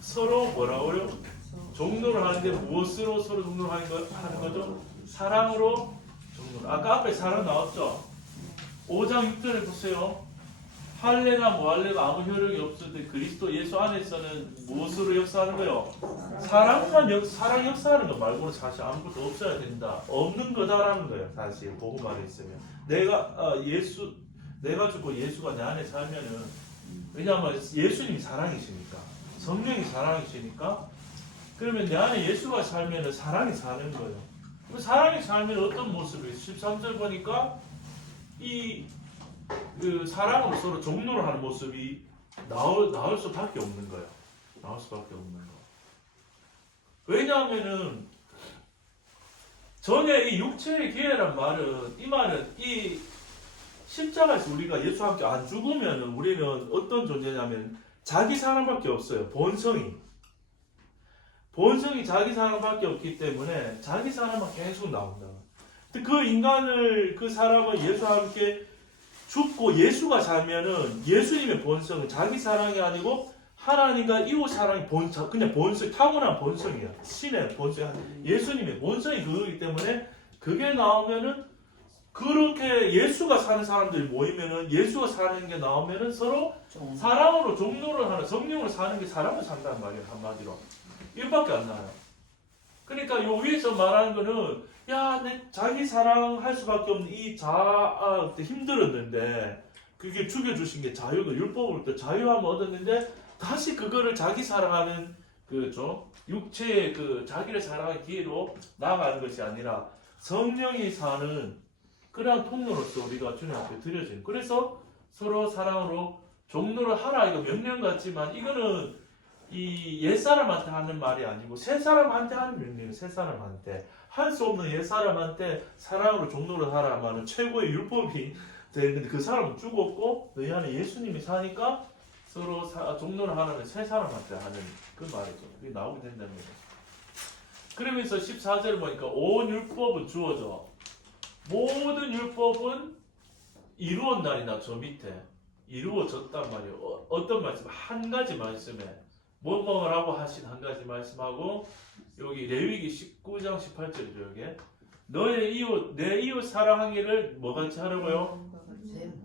서로 뭐라고요? 종로를 하는데 무엇으로 서로 종로를 하는 거죠? 사랑으로 종로를. 아까 앞에 사랑 나왔죠? 5장 6절에 보세요. 할례나 무할례가 아무 효력이 없을 때 그리스도 예수 안에서는 무엇으로 역사하는 거요? 사랑 역사하는 거 말고는 사실 아무것도 없어야 된다. 없는 거다라는 거예요. 사실 복음 안에 있으면 내가 죽고 예수가 내 안에 살면은 왜냐하면 예수님이 사랑이시니까 성령이 사랑이시니까 그러면 내 안에 예수가 살면은 사랑이 사는 거예요. 그럼 사랑이 살면 어떤 모습이 13절 보니까 그 사랑으로 서로 종로를 하는 모습이 나올 수밖에 없는 거예요. 나올 수밖에 없는 거. 왜냐하면은 전에 이 육체의 기회란 말은 이 십자가에서 우리가 예수와 함께 안 죽으면 우리는 어떤 존재냐면 자기 사랑밖에 없어요. 본성이 자기 사랑밖에 없기 때문에 자기 사랑만 계속 나온다. 그 사람은 예수와 함께 죽고 예수가 살면은 예수님의 본성은 자기 사랑이 아니고 하나님과 이웃 사랑이 그냥 본성, 타고난 본성이야. 신의 본성, 예수님의 본성이 그거기 때문에 그게 나오면은 그렇게 예수가 사는 사람들이 모이면은 예수가 사는 게 나오면은 서로 사랑으로 종로를 하는 성령으로 사는 게 사람을 산다는 말이에요. 한마디로 이밖에 안 나요. 그러니까 요 위에서 말하는 거는 내 자기 사랑할 수밖에 없는 힘들었는데 그게 죽여주신 게 자유가 율법을 때 자유함을 얻었는데 다시 그거를 자기 사랑하는 육체의 그 자기를 사랑하는 기회로 나아가는 것이 아니라 성령이 사는 그러한 통로로서 우리가 주님 앞에 드려진. 그래서 서로 사랑으로 종로를 하라 이거 명령 같지만 이거는 이 옛사람한테 하는 말이 아니고 새사람한테 하는 명령이에요. 새사람한테 할 수 없는 옛사람한테 사랑으로 종로를 하라 말은 최고의 율법이 되는데 그 사람은 죽었고 너희 안에 예수님이 사니까 서로 종로를 하라는 새사람한테 하는 그 말이죠. 그게 나오게 된다는 거죠. 그러면서 14절 보니까 온 율법은 주어져. 모든 율법은 이루었나니나 저 밑에 이루어졌단 말이에요. 어떤 말씀? 한 가지 말씀에 뭐뭐라고 하신 한 가지 말씀하고 여기 레위기 19장 18절이죠. 여기 내 이웃 사랑하기를 뭐같이 하라고요?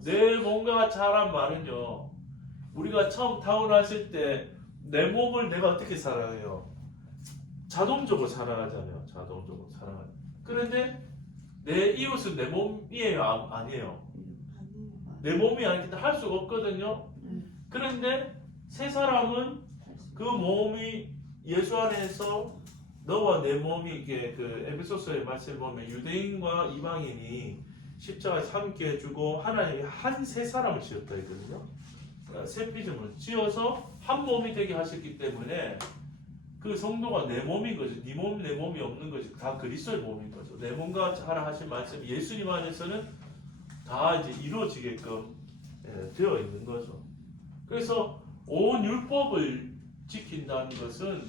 내 몸과 같이 하란 말은요. 우리가 처음 타고났을 때 내 몸을 내가 어떻게 사랑해요? 자동적으로 사랑하잖아요. 자동적으로 사랑하죠. 그런데 내 이웃은 내 몸이에요? 아니에요? 내 몸이 아니기 때문에 할 수가 없거든요. 그런데 새 사람은 그 몸이 예수 안에서 너와 내 몸이 이게 그 에베소서의 말씀 보면 유대인과 이방인이 십자가에 함께 해주고 하나님이 한 새 사람을 지었다 했거든요. 새 피조물 지어서 한 몸이 되게 하셨기 때문에 그 성도가 내 몸인 거죠. 네 몸, 내 몸이 없는 거죠. 다 그리스도의 몸인 거죠. 내 몸과 하라 하신 말씀 예수님 안에서는 다 이제 이루어지게끔 되어 있는 거죠. 그래서 온 율법을 지킨다는 것은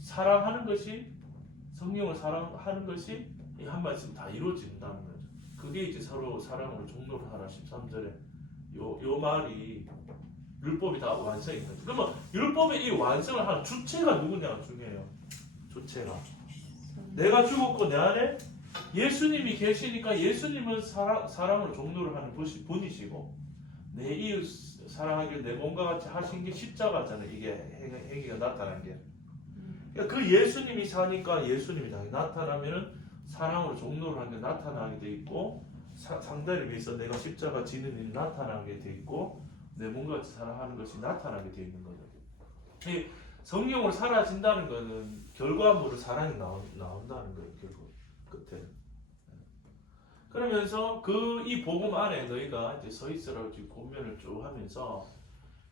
사랑하는 것이 성령을 사랑하는 것이 이 한 말씀 다 이루어진다는 거죠. 그게 이제 서로 사랑으로 종로를 하라 13절에 요 말이 율법이 다 완성인 거죠. 그러면 율법의 이 완성을 하는 주체가 누구냐가 중요해요. 주체가 내가 죽었고 내 안에 예수님이 계시니까 예수님은 사랑으로 종로를 하는 분이시고 내 이웃 사랑하기를 내 몸과 같이 하신 게 십자가잖아요. 이게 행위가 나타난 게. 그러니까 그 예수님이 사니까 예수님이 당연히 나타나면은 사랑으로 종로를 하는 게 나타나게 돼 있고 상대를 위해서 내가 십자가 지는 일이 나타나게 돼 있고 내 몸과 같이 사랑하는 것이 나타나게 돼 있는 거죠. 이 성령으로 사라진다는 것은 결과물로 사랑이 나온다는 거예요. 결국 끝에. 그러면서 이 복음 안에 너희가 이제 서 있으라고 지금 본면을 쭉 하면서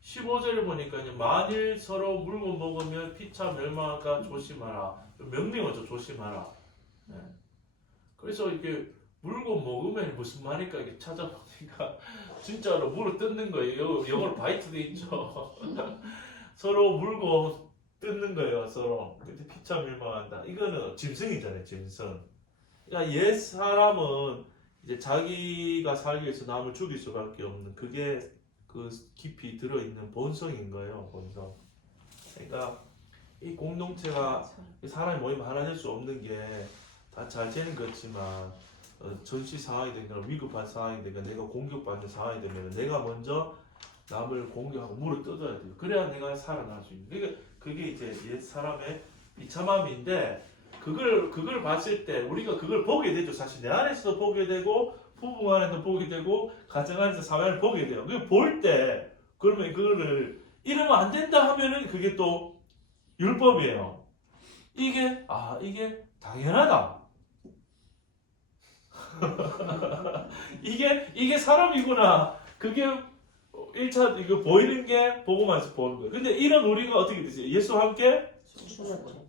15절을 보니까 이제 만일 서로 물고 먹으면 피차 멸망할까 조심하라. 명령어죠. 조심하라. 네. 그래서 이렇게 물고 먹으면 무슨 말일까 이렇게 찾아보니까 진짜로 물을 뜯는 거예요. 영어로 바이트 돼 있죠. 서로 물고 뜯는 거예요. 서로. 근데 피차 멸망한다. 이거는 짐승이잖아요. 짐승. 그러니까 옛 사람은 이제 자기가 살기 위해서 남을 죽일 수밖에 없는 그게 그 깊이 들어있는 본성인 거예요. 본성. 그러니까 이 공동체가 사람이 모이면 하나 될 수 없는 게 다 잘 되는 거지만 전시 상황이 되거나 위급한 상황이 되거나 내가 공격받는 상황이 되면 내가 먼저 남을 공격하고 물을 뜯어야 돼요. 그래야 내가 살아날 수 있는. 그러니까 그게 이제 옛 사람의 비참함인데 그걸 봤을 때 우리가 그걸 보게 되죠. 사실 내 안에서도 보게 되고 부부 안에도 보게 되고 가정 안에서 사회 안에서 보게 돼요. 그걸 볼 때 그러면 그거를 이러면 안 된다 하면은 그게 또 율법이에요. 이게 당연하다. 이게 사람이구나. 그게 1차 이거 보이는 게 보고만서 보는 거예요. 근데 이런 우리가 어떻게 되지? 예수와 함께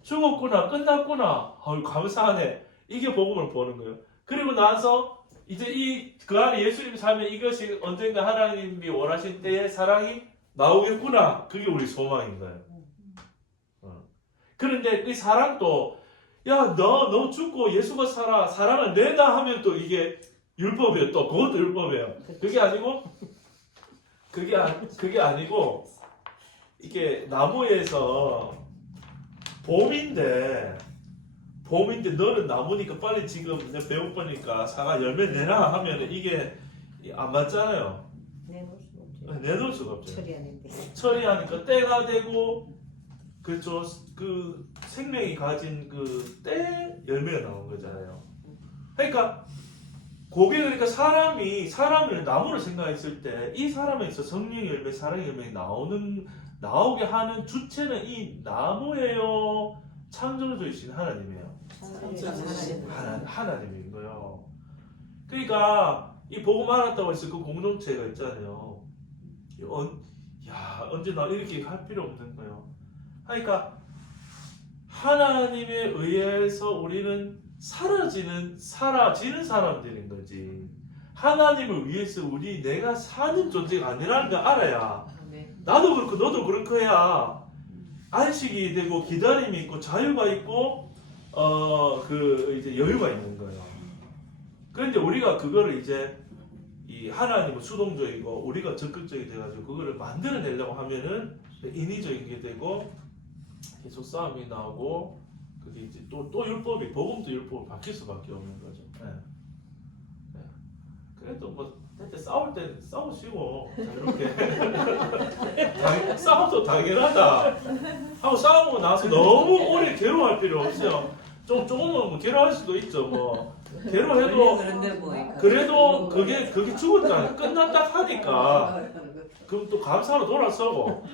죽었구나, 끝났구나. 감사하네. 이게 복음을 보는 거예요. 그리고 나서 이제 그 안에 예수님이 살면 이것이 언젠가 하나님이 원하신 때에 사랑이 나오겠구나. 그게 우리 소망인 거예요. 그런데 이 사랑도 야, 너 죽고 예수가 살아. 사랑을 내다 하면 또 이게 율법이에요. 또 그것도 율법이에요. 그게 아니고 이게 나무에서 봄인데 너는 나무니까 빨리 지금 내가 배고프니까 사과 열매 내놔 하면 이게 안 맞잖아요. 내놓을 수가 없죠. 처리하니까 때가 되고 그렇죠. 그 생명이 가진 그 때 열매가 나온 거잖아요. 그러니까 그러니까 사람을 나무를 생각했을 때 이 사람에 있어 성령 열매, 사랑 열매 나오게 하는 주체는 이 나무예요. 창조주이신 하나님이에요. 하나님인 거예요. 그러니까 이 복음 알았다고 해서 그 공동체가 있잖아요. 언제 나 이렇게 할 필요 없는 거예요. 그러니까 하나님에 의해서 우리는 사라지는 사람들인 거지. 하나님을 위해서 내가 사는 존재가 아니라는 걸 알아야 나도 그렇고 너도 그렇고 해야 안식이 되고 기다림이 있고 자유가 있고 이제 여유가 있는 거예요. 그런데 우리가 그거를 이제 이 하나님은 수동적이고 우리가 적극적이 돼가지고 그거를 만들어내려고 하면은 인위적인 게 되고 계속 싸움이 나오고 그게 이제 또 율법이 복음도 율법으로 바뀔 수밖에 없는 거죠. 네. 그래도 뭐 그때 싸울 때 싸우시고 이렇게 싸워도 당연하다 하고 싸우고 나서 너무 오래 괴로워할 필요 없어요. 조금은 뭐 괴로워할 수도 있죠. 뭐 괴로워해도 그래도 그게 죽었다 끝났다 하니까 그럼 또 감사로 돌아서고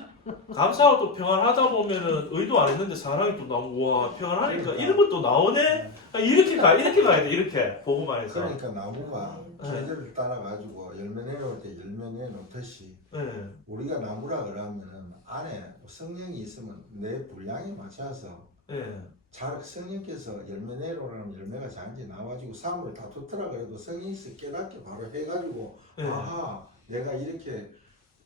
감사하고 또 평안하다 보면은 의도 안 했는데 사랑이 또 나오고 와 평안하니까 이런 것도 나오네. 이렇게 가야 돼. 이렇게 복음 안에서. 그러니까 나무가 계절을 따라 가지고 열매 내놓을 때 열매 내놓듯이 우리가 나무라 그러면은 안에 성령이 있으면 내 분량에 맞춰서 성령께서 열매 내놓으라면 열매가 잘지 나와가지고 사람을 다투더라 그래도 성령이 깨닫게 바로 해가지고 아하 내가 이렇게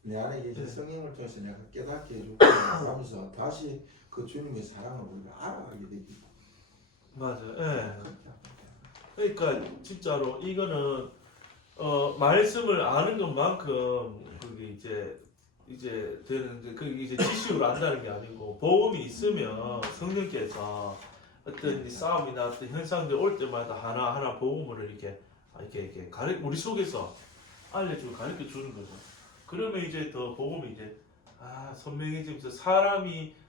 내 안에 계신 성령을 통해서 내가 깨닫게 해주고 하면서 다시 그 주님의 사랑을 우리가 알아가게 됩니다. 맞아요. 그러니까 진짜로 이거는 말씀을 아는 것만큼 그게 이제 되는데 그게 이제 지식으로 안다는 게 아니고 복음이 있으면 성령께서 어떤 싸움이나 어떤 현상들 올 때마다 하나 복음을 이렇게 우리 속에서 알려주고 가르쳐 주는 거죠. 그러면 이제 더 복음이 이제 선명해지면서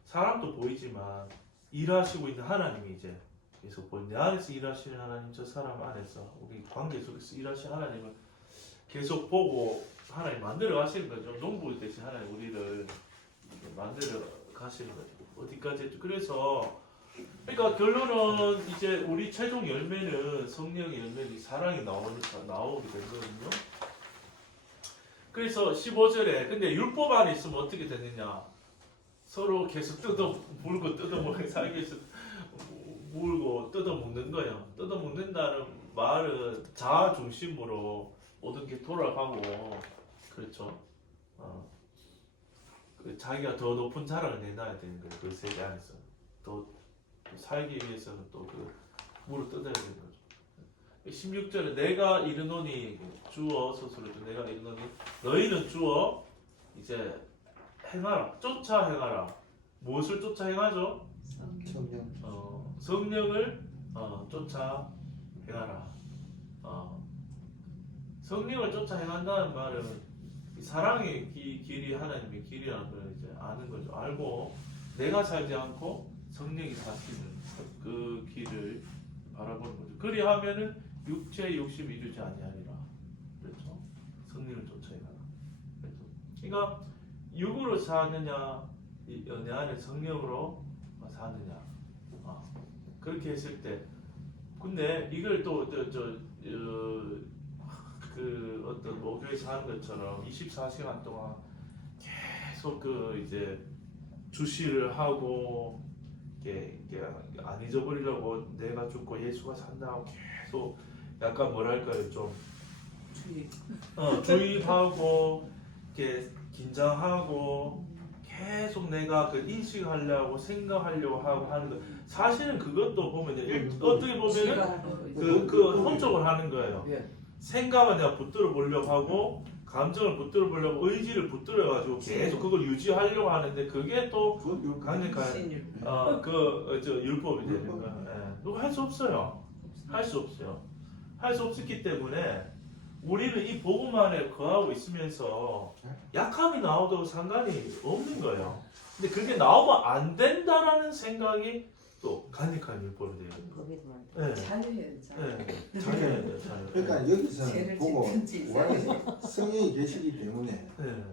사람도 보이지만 일하시고 있는 하나님이 이제 계속 내 안에서 일하시는 하나님, 저 사람 안에서 우리 관계 속에서 일하시는 하나님을 계속 보고 하나님 만들어 가시는 거죠. 농부 대신 하나님 우리를 만들어 가시는 거죠. 어디까지 그래서 그러니까 결론은 이제 우리 최종 열매는 성령의 열매는 사랑이 나오게 되거든요. 그래서 15절에 근데 율법 안에 있으면 어떻게 되느냐? 서로 계속 뜯어먹고 살기 위해서 물고 뜯어먹는 거예요. 뜯어먹는다는 말은 자아 중심으로 모든 게 돌아가고 그렇죠. 자기가 더 높은 자랑을 내놔야 되는 거예요. 그 세계 안에서 더 살기 위해서는 또 그 물을 뜯어야 되는 거죠. 16절에 내가 이르노니 주어 스스로도 내가 이르노니 너희는 주어 이제 행하라 쫓아 행하라 무엇을 쫓아 행하죠? 성령. 성령을 쫓아 행하라. 성령을 쫓아 행한다는 말은 이 사랑의 길이 하나님의 길이라는 걸 이제 아는 거죠. 알고 내가 살지 않고 성령이 사시는 그 길을 바라보는 거죠. 그리하면은 육체의 욕심 이루지 아니하리라. 그렇죠? 성령을 쫓아 행하라. 그렇죠? 그러니까 육으로 사느냐 내 안에 성령으로 사느냐. 그렇게 했을 때 근데 이걸 또 그 어떤 모교에서 하는 것처럼 24시간 동안 계속 그 이제 주시를 하고 이렇게 안 잊어버리려고 내가 죽고 예수가 산다고 계속 약간 뭐랄까요 좀 주의하고 이렇게 긴장하고 계속 내가 그 인식하려고 생각하려고 하고 하는 거 사실은 그것도 보면 어떻게 보면은 그 혼적을 하는 거예요. 생각을 내가 붙들어 보려고 하고 감정을 붙들어 보려고 의지를 붙들어 가지고 계속 그걸 유지하려고 하는데 그게 또 강력한 율법이 되는 거예요. 누가 할 수 없어요. 할 수 없어요. 할 수 없었기 때문에 우리는 이 복음 안에 거하고 있으면서 약함이 나오도 상관이 없는 거예요. 근데 그게 나오면 안 된다라는 생각이 또 간직한 율법이 돼요. 자유해야 돼. 자유해야 돼요. 자유. 그러니까 여기서는 보고 짓든지 성령이 계시기 때문에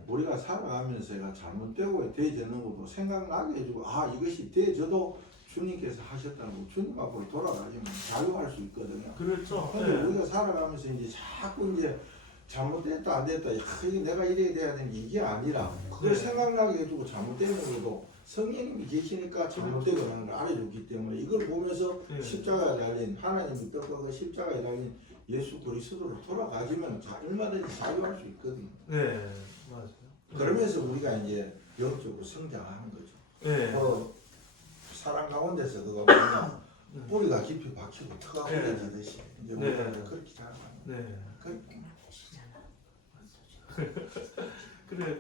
우리가 살아가면서 얘가 잘못되고 되어지는 것도 생각나게 해주고 이것이 되어져도 주님께서 하셨다는 거 주님 앞으로 돌아가시면 자유할 수 있거든요. 그렇죠. 근데 우리가 살아가면서 이제 자꾸 이제 잘못됐다 안 됐다 이게 내가 이래야 돼야 되는 이게 아니라 그걸 생각나게 해주고 잘못되는 것도 성령님이 계시니까 잘못되고 하는 걸 알아줬기 때문에 이걸 보면서 십자가에 달린 하나님이 떡하고 십자가에 달린 예수 그리스도로 돌아가지면 얼마든지 자유할 수 있거든요. 네, 맞아요. 그러면서 우리가 이제 영적으로 성장하는 거죠. 네. 사람 가운데서 그거 보면 뿌리가 깊이 박히고 터가 올려지듯이 이제 우리가 그렇게 자라가는 거예요. 네. 그렇게. 그래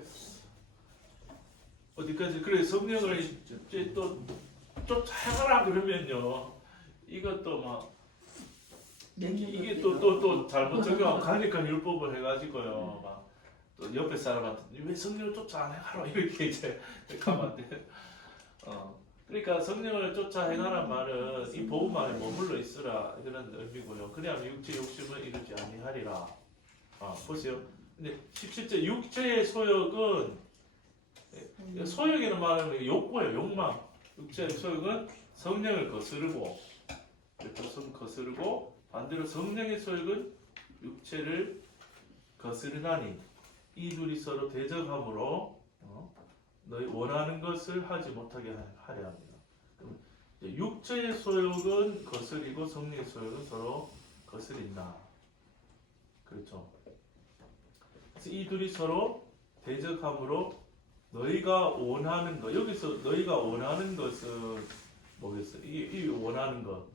어디까지 그래 성령을 이제 또 쫓아가라 그러면요 이것도 막 이게 또 잘못 적용하고 강력한 율법을 해가지고요 막 또 옆에 사람한테 왜 성령을 쫓아 안 행하라 이렇게 이제 가면 안 돼. 그러니까 성령을 쫓아 행하란 말은 이 복음 안에 머물러 있으라 그런 의미고요. 그래야 육체 욕심을 이루지 아니하리라. 보세요. 근데 17절 육체의 소욕은 소욕이라는 말은 욕구예요. 욕망. 육체의 소욕은 성령을 거스르고 반대로 성령의 소욕은 육체를 거스르나니 이 둘이 서로 대적함으로 너희 원하는 것을 하지 못하게 하려 합니다. 육체의 소욕은 거스리고 성령의 소욕은 서로 거스린다. 그렇죠. 이 둘이 서로 대적함으로 너희가 원하는 것 여기서 너희가 원하는 것은 뭐겠어요? 이 원하는 것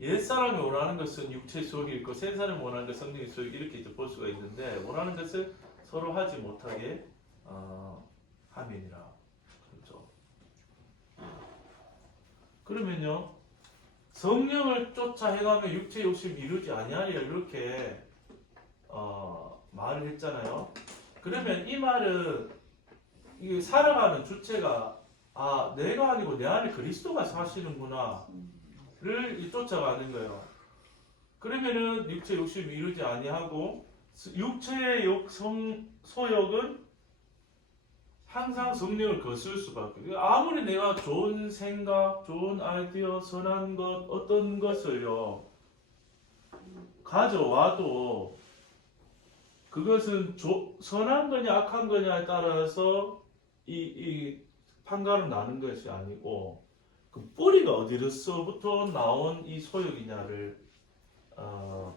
옛사람이 원하는 것은 육체의 소욕이 있고 새 사람이 원하는 것은 성령의 소욕 이렇게 이제 볼 수가 있는데 원하는 것을 서로 하지 못하게 함이니라. 그렇죠. 그러면요 성령을 쫓아 행하며 육체 욕심 이루지 아니하리라 이렇게 말을 했잖아요. 그러면 이 말은 이게 살아가는 주체가 내가 아니고 내 안에 그리스도가 사시는구나를 쫓아가는 거예요. 그러면은 육체 욕심 이루지 아니하고 육체의 소욕은 항상 성령을 거스를 수밖에. 아무리 내가 좋은 생각, 좋은 아이디어, 선한 것 어떤 것을요 가져와도 그것은 선한 거냐 악한 거냐에 따라서 이 판가름 나는 것이 아니고 그 뿌리가 어디로서부터 나온 이 소욕이냐를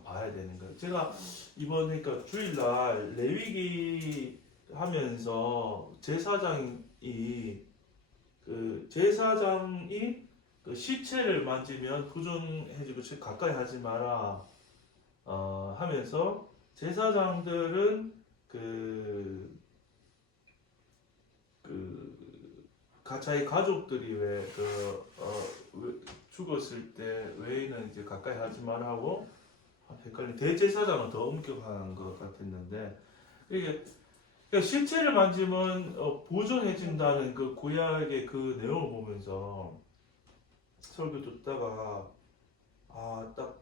봐야 되는 거예요. 제가 이번 그러니까 주일날 레위기 하면서 제사장이 그 시체를 만지면 부정해지고 가까이 하지 마라 하면서 제사장들은 자기 가족들이 죽었을 때 외에는 이제 가까이 하지 말라고 헷갈린 대제사장은 더 엄격한 것 같았는데 이게 그러니까 시체를 만지면 부정해진다는 그 구약의 그 내용을 보면서 설교 듣다가 딱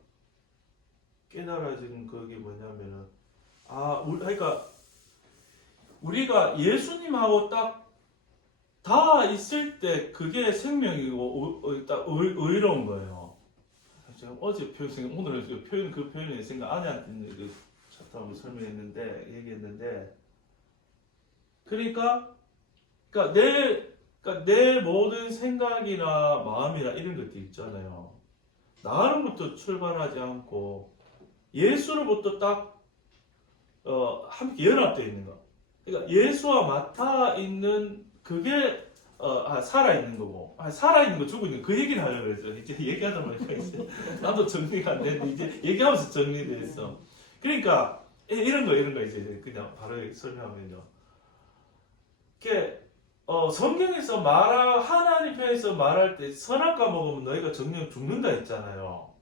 깨달아진 그게 뭐냐면은 그러니까 우리가 예수님하고 딱 다 있을 때 그게 생명이고 딱 의로운 거예요. 제가 어제 오늘은 그 표현을 생각 아내한테 차트하고 설명했는데 얘기했는데 그러니까 내 모든 생각이나 마음이나 이런 것들 있잖아요. 나로부터 출발하지 않고 예수로부터 딱 함께 연합되어 있는 거. 그러니까 예수와 맞닿아 있는 그게 살아 있는 거고, 살아 있는 거 죽어 있는 거 그 얘기를 하려고 했어요. 이제 얘기하다 보니까 이제 나도 정리가 안 되는데 이제 얘기하면서 정리됐어. 그러니까 이런 거 이제 그냥 바로 설명하면요. 성경에서 하나님 편에서 말할 때 선악과 먹으면 너희가 정령 죽는다 했잖아요.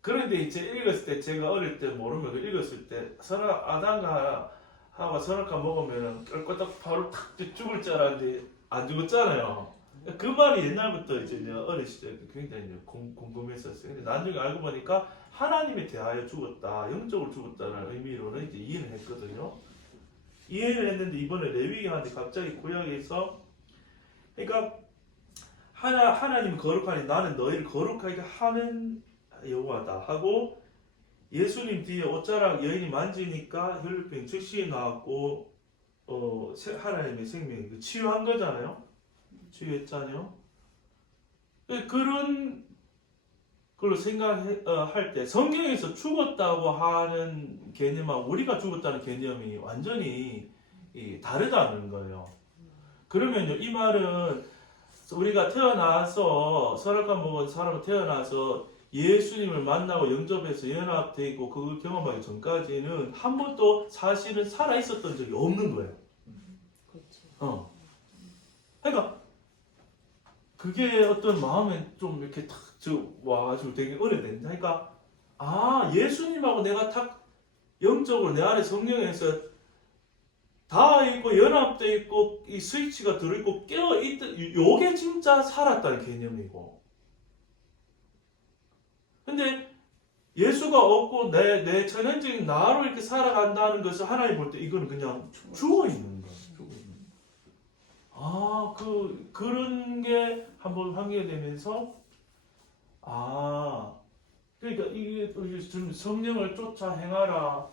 그런데 이제 읽었을 때 제가 어릴 때 모르면 읽었을 때 아담과 하와 선악과 먹으면 껄끄덕 바로 탁 죽을 줄 알았는데 안 죽었잖아요. 그 말이 옛날부터 이제 어린 시절에 굉장히 궁금했었어요. 근데 나중에 알고 보니까 하나님에 대하여 죽었다, 영적으로 죽었다는 의미로는 이제 이해를 했거든요. 이해를 했는데 이번에 레위기한테 갑자기 구약에서 그러니까 하나님 거룩하니 나는 너희를 거룩하게 하는 여호와다 하고 예수님 뒤에 옷자락 여인이 만지니까 혈루병 즉시 나왔고 하나님의 생명이 치유한 거잖아요. 치유했잖아요. 그런 걸로 생각할 때 성경에서 죽었다고 하는 개념하고 우리가 죽었다는 개념이 완전히 다르다는 거예요. 그러면요, 이 말은 우리가 태어나서 선악과 먹은 사람은 태어나서 예수님을 만나고 영접해서 연합되어 있고 그걸 경험하기 전까지는 한 번도 사실은 살아 있었던 적이 없는 거예요. 그렇죠. 그러니까 그게 어떤 마음에 좀 이렇게 탁 와가지고 되게 오래된다. 그러니까 예수님하고 내가 탁 영적으로 내 안에 성령에서 다 있고 연합되어 있고 이 스위치가 들어있고 깨어있던 요게 진짜 살았다는 개념이고, 근데 예수가 없고 내 천연적인 나로 이렇게 살아간다는 것을 하나님 볼 때 이거는 그냥 죽어 있는 거예요. 그런 게 한번 확인되면서 그러니까 이게 좀 성령을 쫓아 행하라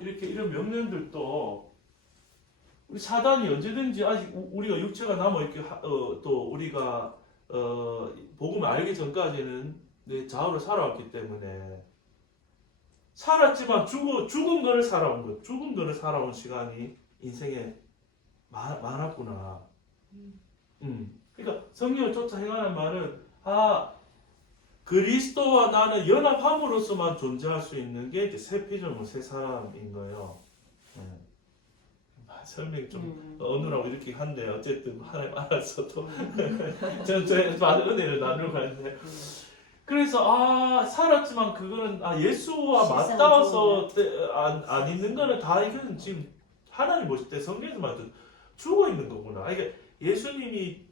이런 명령들도 우리 사단이 언제든지 아직 우리가 육체가 남아 있게 또 우리가 복음을 알기 전까지는 내 좌우로 살아왔기 때문에 살았지만 죽은 거를 살아온 거, 죽은 거를 살아온 시간이 인생에 많았구나. 그러니까 성령을 쫓아 행하는 말은 그리스도와 나는 연합함으로써만 존재할 수 있는 게 이제 새 피조물, 새 사람인 거예요. 설명이 좀 어느라고 이렇게 한데 어쨌든 하나님 알아서 또 저는 받은 은혜를 나누고 하는데. 그래서 살았지만 그거는 예수와 맞닿아서 안 있는 거는 다 이거는 지금 하나님 보실 때 성경에서만 죽어 있는 거구나. 이게 예수님이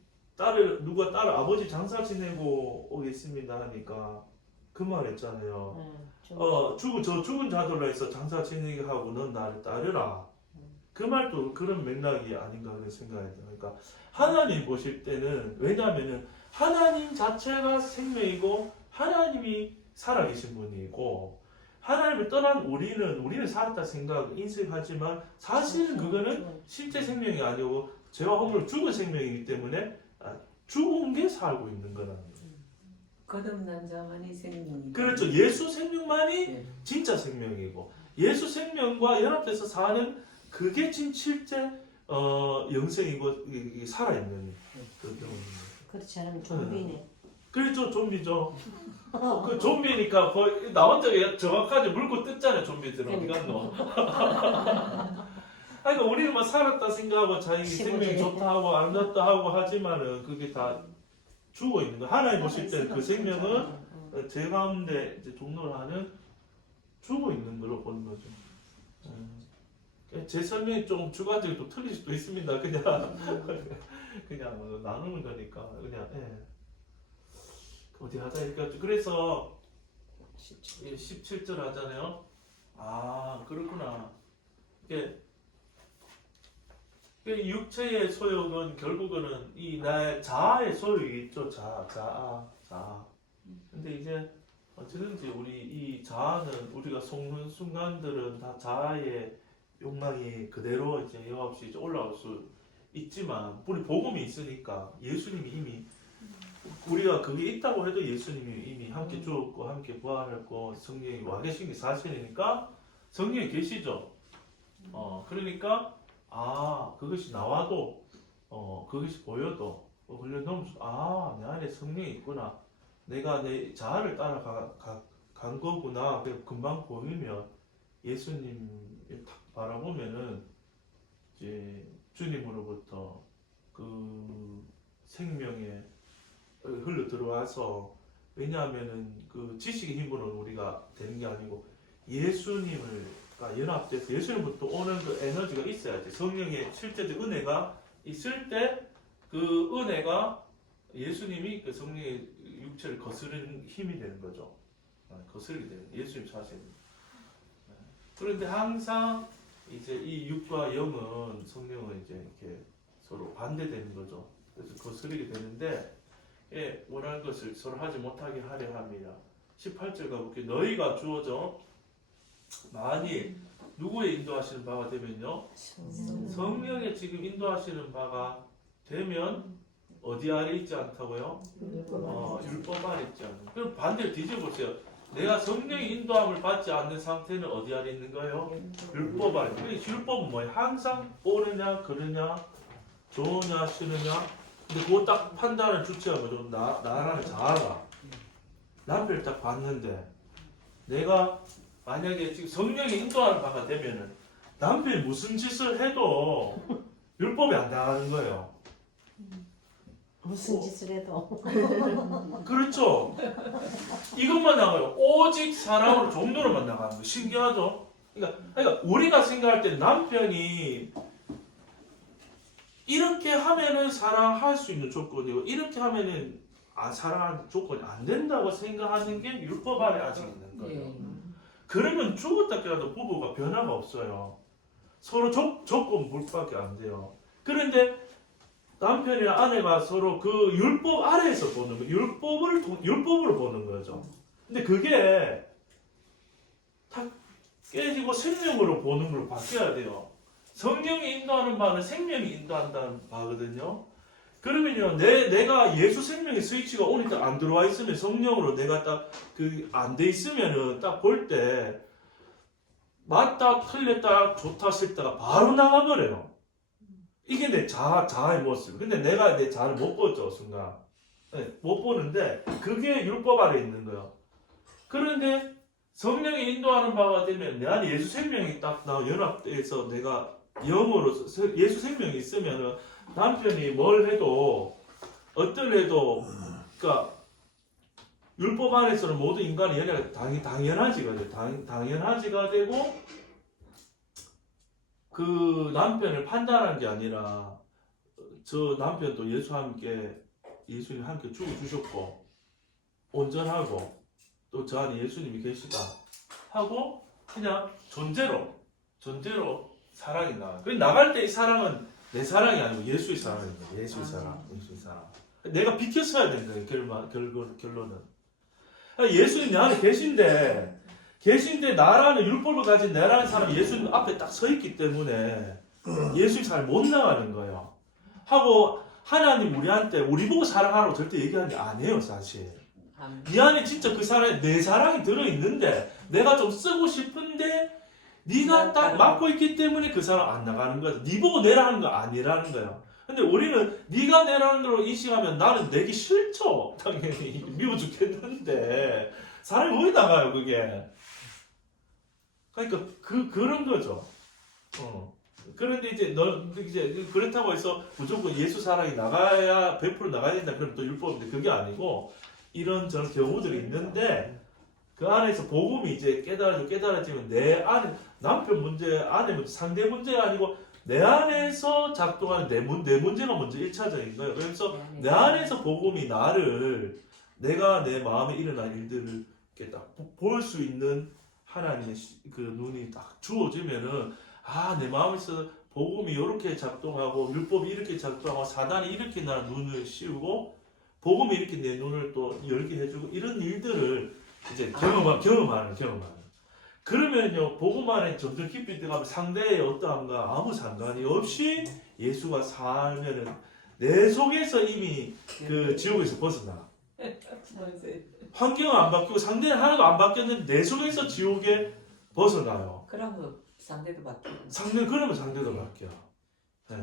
누가 딸을 아버지 장사 지내고 오겠습니다 하니까 그 말 했잖아요. 죽은 자들로 해서 장사 지내게 하고 넌 나를 따르라. 그 말도 그런 맥락이 아닌가 하는 생각이 들어요. 그러니까 하나님 보실 때는, 왜냐하면은 하나님 자체가 생명이고 하나님이 살아계신 분이고, 하나님을 떠난 우리는 살았다 생각, 인식하지만 사실은 그거는 실제 생명이 아니고 죄와 허물로 죽은 생명이기 때문에 죽은 게 살고 있는 거라는 거예요. 거듭난 자만이 생명이다. 그렇죠. 예수 생명만이 진짜 생명이고, 예수 생명과 연합돼서 사는 그게 지금 실제 영생이고 살아있는 그 경험입니다. 그렇지 않으면 좀비네. 그렇죠, 좀비죠. 그 좀비니까 거의 나 혼자 정확하게 물고 뜯잖아요. 좀비들은 어디 갔노? 그러니까 우리는 막 살았다 생각하고 자기 생명이 좋다 하고 아름답다 하고 하지만은 그게 다 죽어 있는 거. 하나님 보실 때는 그 생명은 제 가운데 이제 종로를 하는 죽어 있는 걸로 보는 거죠. 제 설명이 조금 주관적이 또 틀릴 수도 있습니다. 그냥 나누는 거니까 그냥 어디 하자 이렇게 하죠. 그래서 17절 하잖아요. 아 그렇구나. 이게 육체의 소욕은 결국은 이 나의 자아의 소욕이 있죠. 자아. 근데 이제 어찌든지 우리 이 자아는 우리가 속는 순간들은 다 자아의 욕망이 그대로 이제 여없이 이제 올라올 수 있지만 우리 복음이 있으니까 예수님이 이미 우리가 그게 있다고 해도 예수님이 이미 함께 죽었고 함께 부활했고 성령이 와 계신 게 사실이니까 성령이 계시죠. 그러니까 그것이 나와도 그것이 보여도 흘려넘을 수 내 안에 성령이 있구나. 내가 내 자아를 따라간 거구나. 금방 보이면 예수님 딱 바라보면은 이제 주님으로부터 그 생명에 흘러 들어와서 왜냐하면은 그 지식의 힘으로는 우리가 되는 게 아니고 예수님을 연합돼서 예수님부터 오는 그 에너지가 있어야지. 성령의 실제적 은혜가 있을 때 그 은혜가 예수님이 그 성령의 육체를 거스르는 힘이 되는 거죠. 거스르게 되는 예수님 자신입니다. 그런데 항상 이제 이 육과 영은 성령은 이제 이렇게 서로 반대되는 거죠. 그래서 거스르게 되는데 원하는 것을 서로 하지 못하게 하려 함이라. 18절 가볼게요. 너희가 주어져 만일 누구의 인도하시는 바가 되면요 성령의 지금 인도하시는 바가 되면 어디 아래 있지 않다고요? 율법 아래 있지 않는. 그럼 반대로 뒤집어보세요. 내가 성령의 인도함을 받지 않는 상태는 어디 아래 있는 거예요? 율법 아래. 그러니까 율법은 뭐예요? 항상 오느냐 그러냐 좋으냐 싫으냐. 근데 그거 딱 판단을 주체가 뭐죠? 나라는 자아가 남편을 딱 봤는데 내가 만약에 지금 성령이 인도하는 바가 되면은 남편이 무슨 짓을 해도 율법이 안 나가는 거예요. 무슨 짓을 해도. 그렇죠. 이것만 나가요. 오직 사랑으로 정도로만 나가는 거. 신기하죠? 그러니까 우리가 생각할 때 남편이 이렇게 하면은 사랑할 수 있는 조건이고 이렇게 하면은 사랑하는 조건이 안 된다고 생각하는 게 율법 아래 아직 있는 거예요. 그러면 죽었다 깨어도 부부가 변화가 없어요. 서로 조건 물밖에 안 돼요. 그런데 남편이나 아내가 서로 그 율법 아래에서 보는 거, 율법으로 보는 거죠. 근데 그게 다 깨지고 생명으로 보는 걸로 바뀌어야 돼요. 성령이 인도하는 바는 생명이 인도한다는 바거든요. 그러면요, 내가 예수 생명의 스위치가 오니까 안 들어와 있으면 성령으로 내가 딱 안 돼 있으면은 딱 볼 때 맞다, 틀렸다, 좋다, 싫다가 바로 나가버려요. 이게 내 자아의 모습. 근데 내가 내 자아를 못 보죠, 순간. 못 보는데 그게 율법 아래 있는 거예요. 그런데 성령이 인도하는 바가 되면 내 안에 예수 생명이 딱 나 연합돼서 내가 영으로서 예수 생명이 있으면은 남편이 뭘 해도 어떨 해도 그러니까 율법 안에서는 모든 인간의 연애가 당연하지가 돼요. 당연하지가 되고 그 남편을 판단한 게 아니라 저 남편도 예수님 함께 죽어주셨고 온전하고 또 저 안에 예수님이 계시다 하고 그냥 존재로 사랑이 나와요. 그 나갈 때 이 사랑은 내 사랑이 아니고 예수의 사랑입니다. 예수의 사랑. 내가 비켜서야 되는 거예요. 결론은. 예수님 내 안에 계신데 나라는 율법을 가진 내라는 사람이 예수님 앞에 딱 서 있기 때문에 예수님 잘 못 나가는 거예요. 하고 하나님 우리한테 우리 보고 사랑하라고 절대 얘기하는 게 아니에요, 사실. 네 안에 진짜 그 사랑에 내 사랑이 들어있는데 내가 좀 쓰고 싶은데 네가 딱 맡고 있기 때문에 그 사람 안 나가는 거야. 네 보고 내라 하는 거 아니라는 거야. 근데 우리는 네가 내라는 대로 인식하면 나는 내기 싫죠. 당연히 미워 죽겠는데 사람이 어디 나가요 그게. 그러니까 그런 거죠. 그런데 이제 그렇다고 해서 무조건 예수 사랑이 나가야 100% 나가야 된다. 그럼 또 율법인데 그게 아니고 이런 저런 경우들이 있는데 그 안에서 복음이 이제 깨달아지면 내 안에 남편 문제, 아내 문제, 상대 문제가 아니고 내 안에서 작동하는 내 문제가 먼저 1차적인 거예요. 그래서 내 안에서 복음이 내가 내 마음에 일어난 일들을 이렇게 딱 볼 수 있는 하나님의 그 눈이 딱 주어지면은 내 마음에서 복음이 이렇게 작동하고 율법이 이렇게 작동하고 사단이 이렇게 나의 눈을 씌우고 복음이 이렇게 내 눈을 또 열게 해주고 이런 일들을 이제 경험하는. 그러면요 복음 안에 점점 깊이 들어가면 상대의 어떠함과 아무 상관이 없이 예수가 살면은 내 속에서 이미 그 지옥에서 벗어나. 환경은 안 바뀌고 상대는 하나도 안 바뀌었는데 내 속에서 지옥에 벗어나요. 그러면 상대도 바뀌고. 그러면 상대도 바뀌어. 네.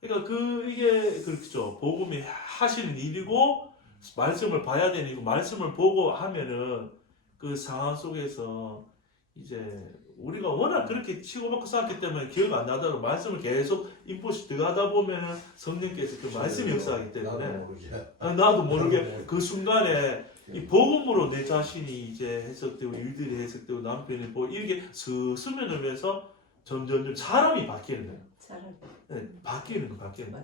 그러니까 이게 그렇죠. 복음이 하시는 일이고 말씀을 봐야 되는 일이고 말씀을 보고 하면은 그 상황 속에서 이제 우리가 워낙 그렇게 치고받고 살았기 때문에 기억 안 나더라도 말씀을 계속 인풋이 들어가다 보면은 성령께서 그 말씀이 역사하기 때문에 나도 모르게 그 순간에 이 복음으로 내 자신이 이제 해석되고 일들이 해석되고 남편이 뭐 이렇게 스며들면서 점점 사람이 바뀌는 거예요. 네, 바뀌는 거. 맞습니다.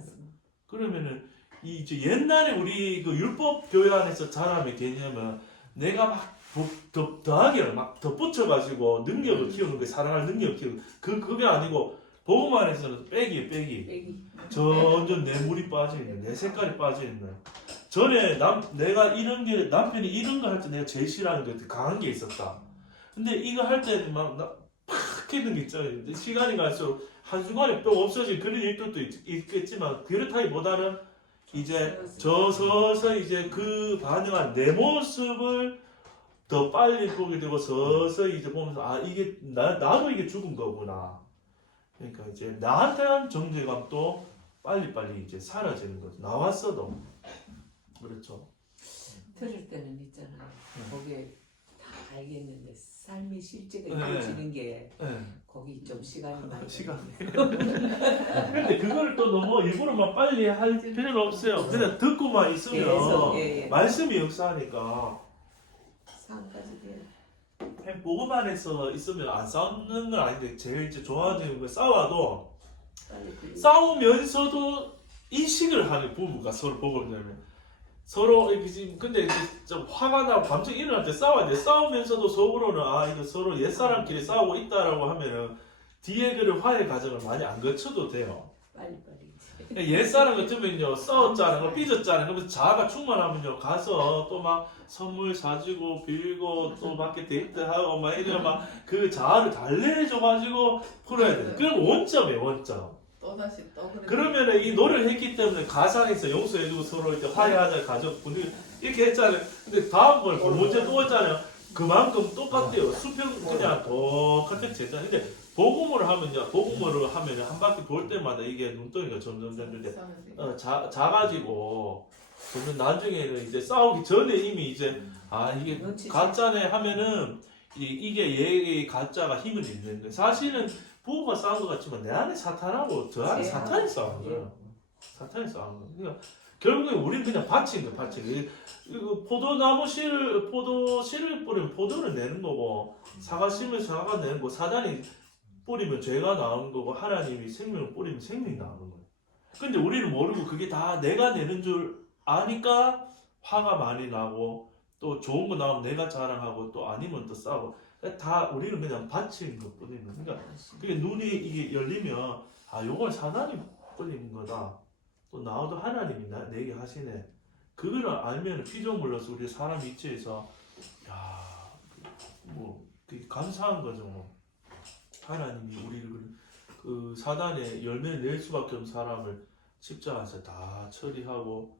그러면은 이제 옛날에 우리 그 율법 교회 안에서 자람의 개념은 내가 막 더하게 막 덧붙여가지고 능력을 키우는 거 사랑할 능력을 키우는 그게 아니고 복음 안에서는 빼기 점점 내 물이 빠지는 거야. 내 색깔이 빠지는 거야. 전에 내가 이런 게 남편이 이런 거 할 때 내가 제일 싫어하는 게 강한 게 있었다. 근데 이거 할 때는 팍 했는 게 있잖아요. 시간이 갈수록 한순간에 뼈 없어질 그런 일들도 있겠지만 그렇다기보다는 이제 서서히 이제 그 반응한 내 모습을 더 빨리 보게 되고 서서히 이제 보면서 이게 나도 이게 죽은 거구나. 그러니까 이제 나한테 한 정죄감도 빨리 이제 사라지는 거죠. 나왔어도. 그렇죠. 들을 때는 있잖아요. 거기에 다 알겠는데 삶의 실제가 이루어지는 게 거기 좀 시간이 많이 근데 그걸 또 너무 일부러만 빨리 할 필요는 없어요. 그냥 듣고만 있으면 말씀이 역사하니까 상까지 돼요. 복음 안에서 있으면 안 싸우는 건 아닌데 제일 이제 좋아지는 건 싸워도 싸우면서도 인식을 하는 부부가 서로 복음을 들으면 서로 근데 이제 좀 화가 나고 감정 일어날 때 싸워야 돼. 싸우면서도 속으로는 이거 서로 옛사람끼리 싸우고 있다라고 하면은 뒤에 그런 화해 과정을 많이 안 거쳐도 돼요. 빨리. 옛사람 같으면요 싸웠잖아, 삐졌잖아. 그러면서 자아가 충만하면요 가서 또 막 선물 사주고 빌고 또 밖에 데이트하고 막 이래 막 그 자아를 달래줘가지고 풀어야 돼. 그럼 원점이에요, 원점. 또다시 또 그래. 그러면은 이 노력을 했기 때문에 가상에서 용서해주고 서로 이렇게 화해하자, 가족 분위기 이렇게 했잖아요. 근데 다음번에 그 문제 또 왔잖아요. 그만큼 똑같대요. 수평 그냥 똑같은 제자. 근데 복음을 하면요, 한 바퀴 돌 때마다 이게 눈덩이가 점점 이제 작아지고 점점 나중에는 이제 싸우기 전에 이미 이제 이게 가짜네 하면은 이게 얘의 가짜가 힘을 잃는 거예요. 사실은 부부가 싸운 것 같지만 내 안에 사탄하고 저 안에 사탄이 싸우는 거예요. 사탄이 싸우는 거예요. 그러니까 결국에 우리는 그냥 바치는 거예요. 포도 씨를 뿌리면 포도를 내는 거고 사과 심으면 사과가 내는 거고 사단이 뿌리면 죄가 나오는 거고 하나님이 생명을 뿌리면 생명이 나오는 거예요. 근데 우리는 모르고 그게 다 내가 내는 줄 아니까 화가 많이 나고 또 좋은 거 나오면 내가 자랑하고 또 아니면 또 싸우고 다 우리는 그냥 바치는 것 뿐이에요. 그러니까 그게 눈이 이게 열리면 요걸 사단이 뿌리는 거다. 또 나와도 하나님이 내게 하시네. 그걸 알면 피조물로서 우리 사람 이치에서 되게 감사한 거죠. 뭐. 하나님이 우리를 그 사단의 열매를 낼 수밖에 없는 사람을 십자가에서 다 처리하고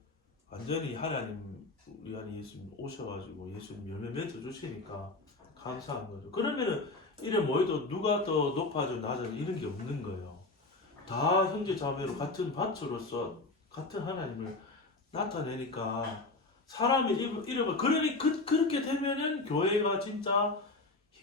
완전히 하나님 우리 안에 예수님 오셔가지고 예수님 열매 맺어주시니까 감사한 거죠. 그러면은 이래 뭐해도 누가 더 높아져 낮아져 이런 게 없는 거예요. 다 형제 자매로 같은 밭으로서 같은 하나님을 나타내니까 사람이 잃어버 그렇게 되면은 교회가 진짜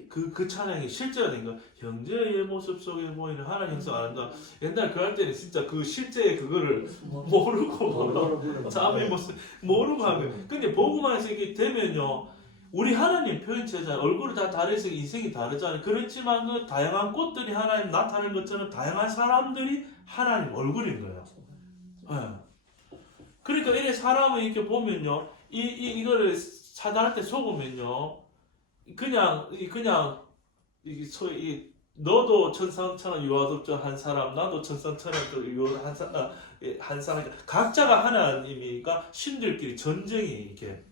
그 찬양이 실제가 된 거야. 형제의 모습 속에 보이는 하나님 형상 아름다. 옛날 그 할 때는 진짜 그 실제의 그거를 모르고 자매 모습 모르고 한 거예요. 근데 복음 안에서 이게 되면요, 우리 하나님 표현체잖아요. 얼굴이 다 다르서 인생이 다르잖아요. 그렇지만 그 다양한 꽃들이 하나님 나타나는 것처럼 다양한 사람들이 하나님 얼굴인 거예요. 네. 그러니까 이래 사람을 이렇게 보면요, 이거를 차단할 때 속으면요, 그냥 너도 천상천하 유아독자 한 사람, 나도 천상천하 유아 한 사람, 각자가 하나님이니까 신들끼리 전쟁이 이렇게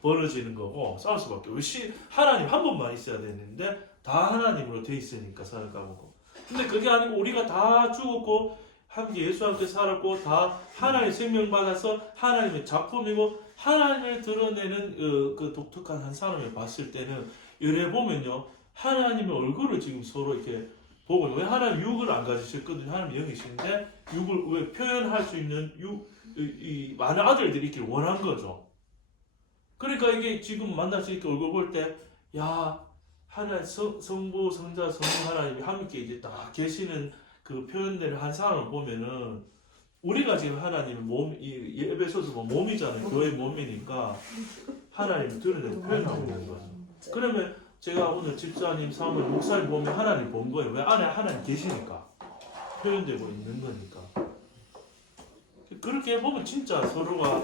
벌어지는 거고 싸울 수밖에 없어요. 하나님 한 분만 있어야 되는데 다 하나님으로 돼 있으니까 살아가고. 근데 그게 아니고 우리가 다 죽었고 함께 예수와 함께 살았고 다 하나님 생명 받아서 하나님의 작품이고 하나님을 드러내는 그 독특한 한 사람을 봤을 때는 이래 보면요, 하나님의 얼굴을 지금 서로 이렇게 보고, 왜 하나님 육을 안 가지셨거든요. 하나님 영이신데 육을 왜 표현할 수 있는 이 많은 아들들이 있길 원한 거죠. 그러니까 이게 지금 만날 수 있게 얼굴 볼 때, 야, 하나님 성부 성자 성령 하나님이 함께 이제 딱 계시는 그 표현들을 한 사람을 보면은, 우리가 지금 하나님의 몸, 이 에베소서 몸이잖아요. 교회 몸이니까 하나님을 드러내는 표현하고 있는 거죠. 그러면 제가 오늘 집사님, 사모님, 목사님 보면 하나님 본 거예요. 왜? 안에 하나님 계시니까. 표현되고 있는 거니까. 그렇게 보면 진짜 서로가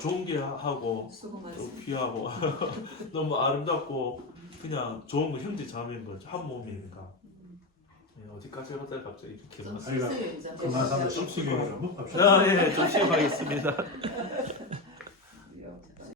존귀하고 또 귀하고 너무 아름답고 그냥 좋은 거 형제 자매인 거죠. 한 몸이니까. 어디까지 갔다가 갑자기 이렇게 그 말씀 좀 숙이고 아, 예, 좀 쉬어가겠습니다.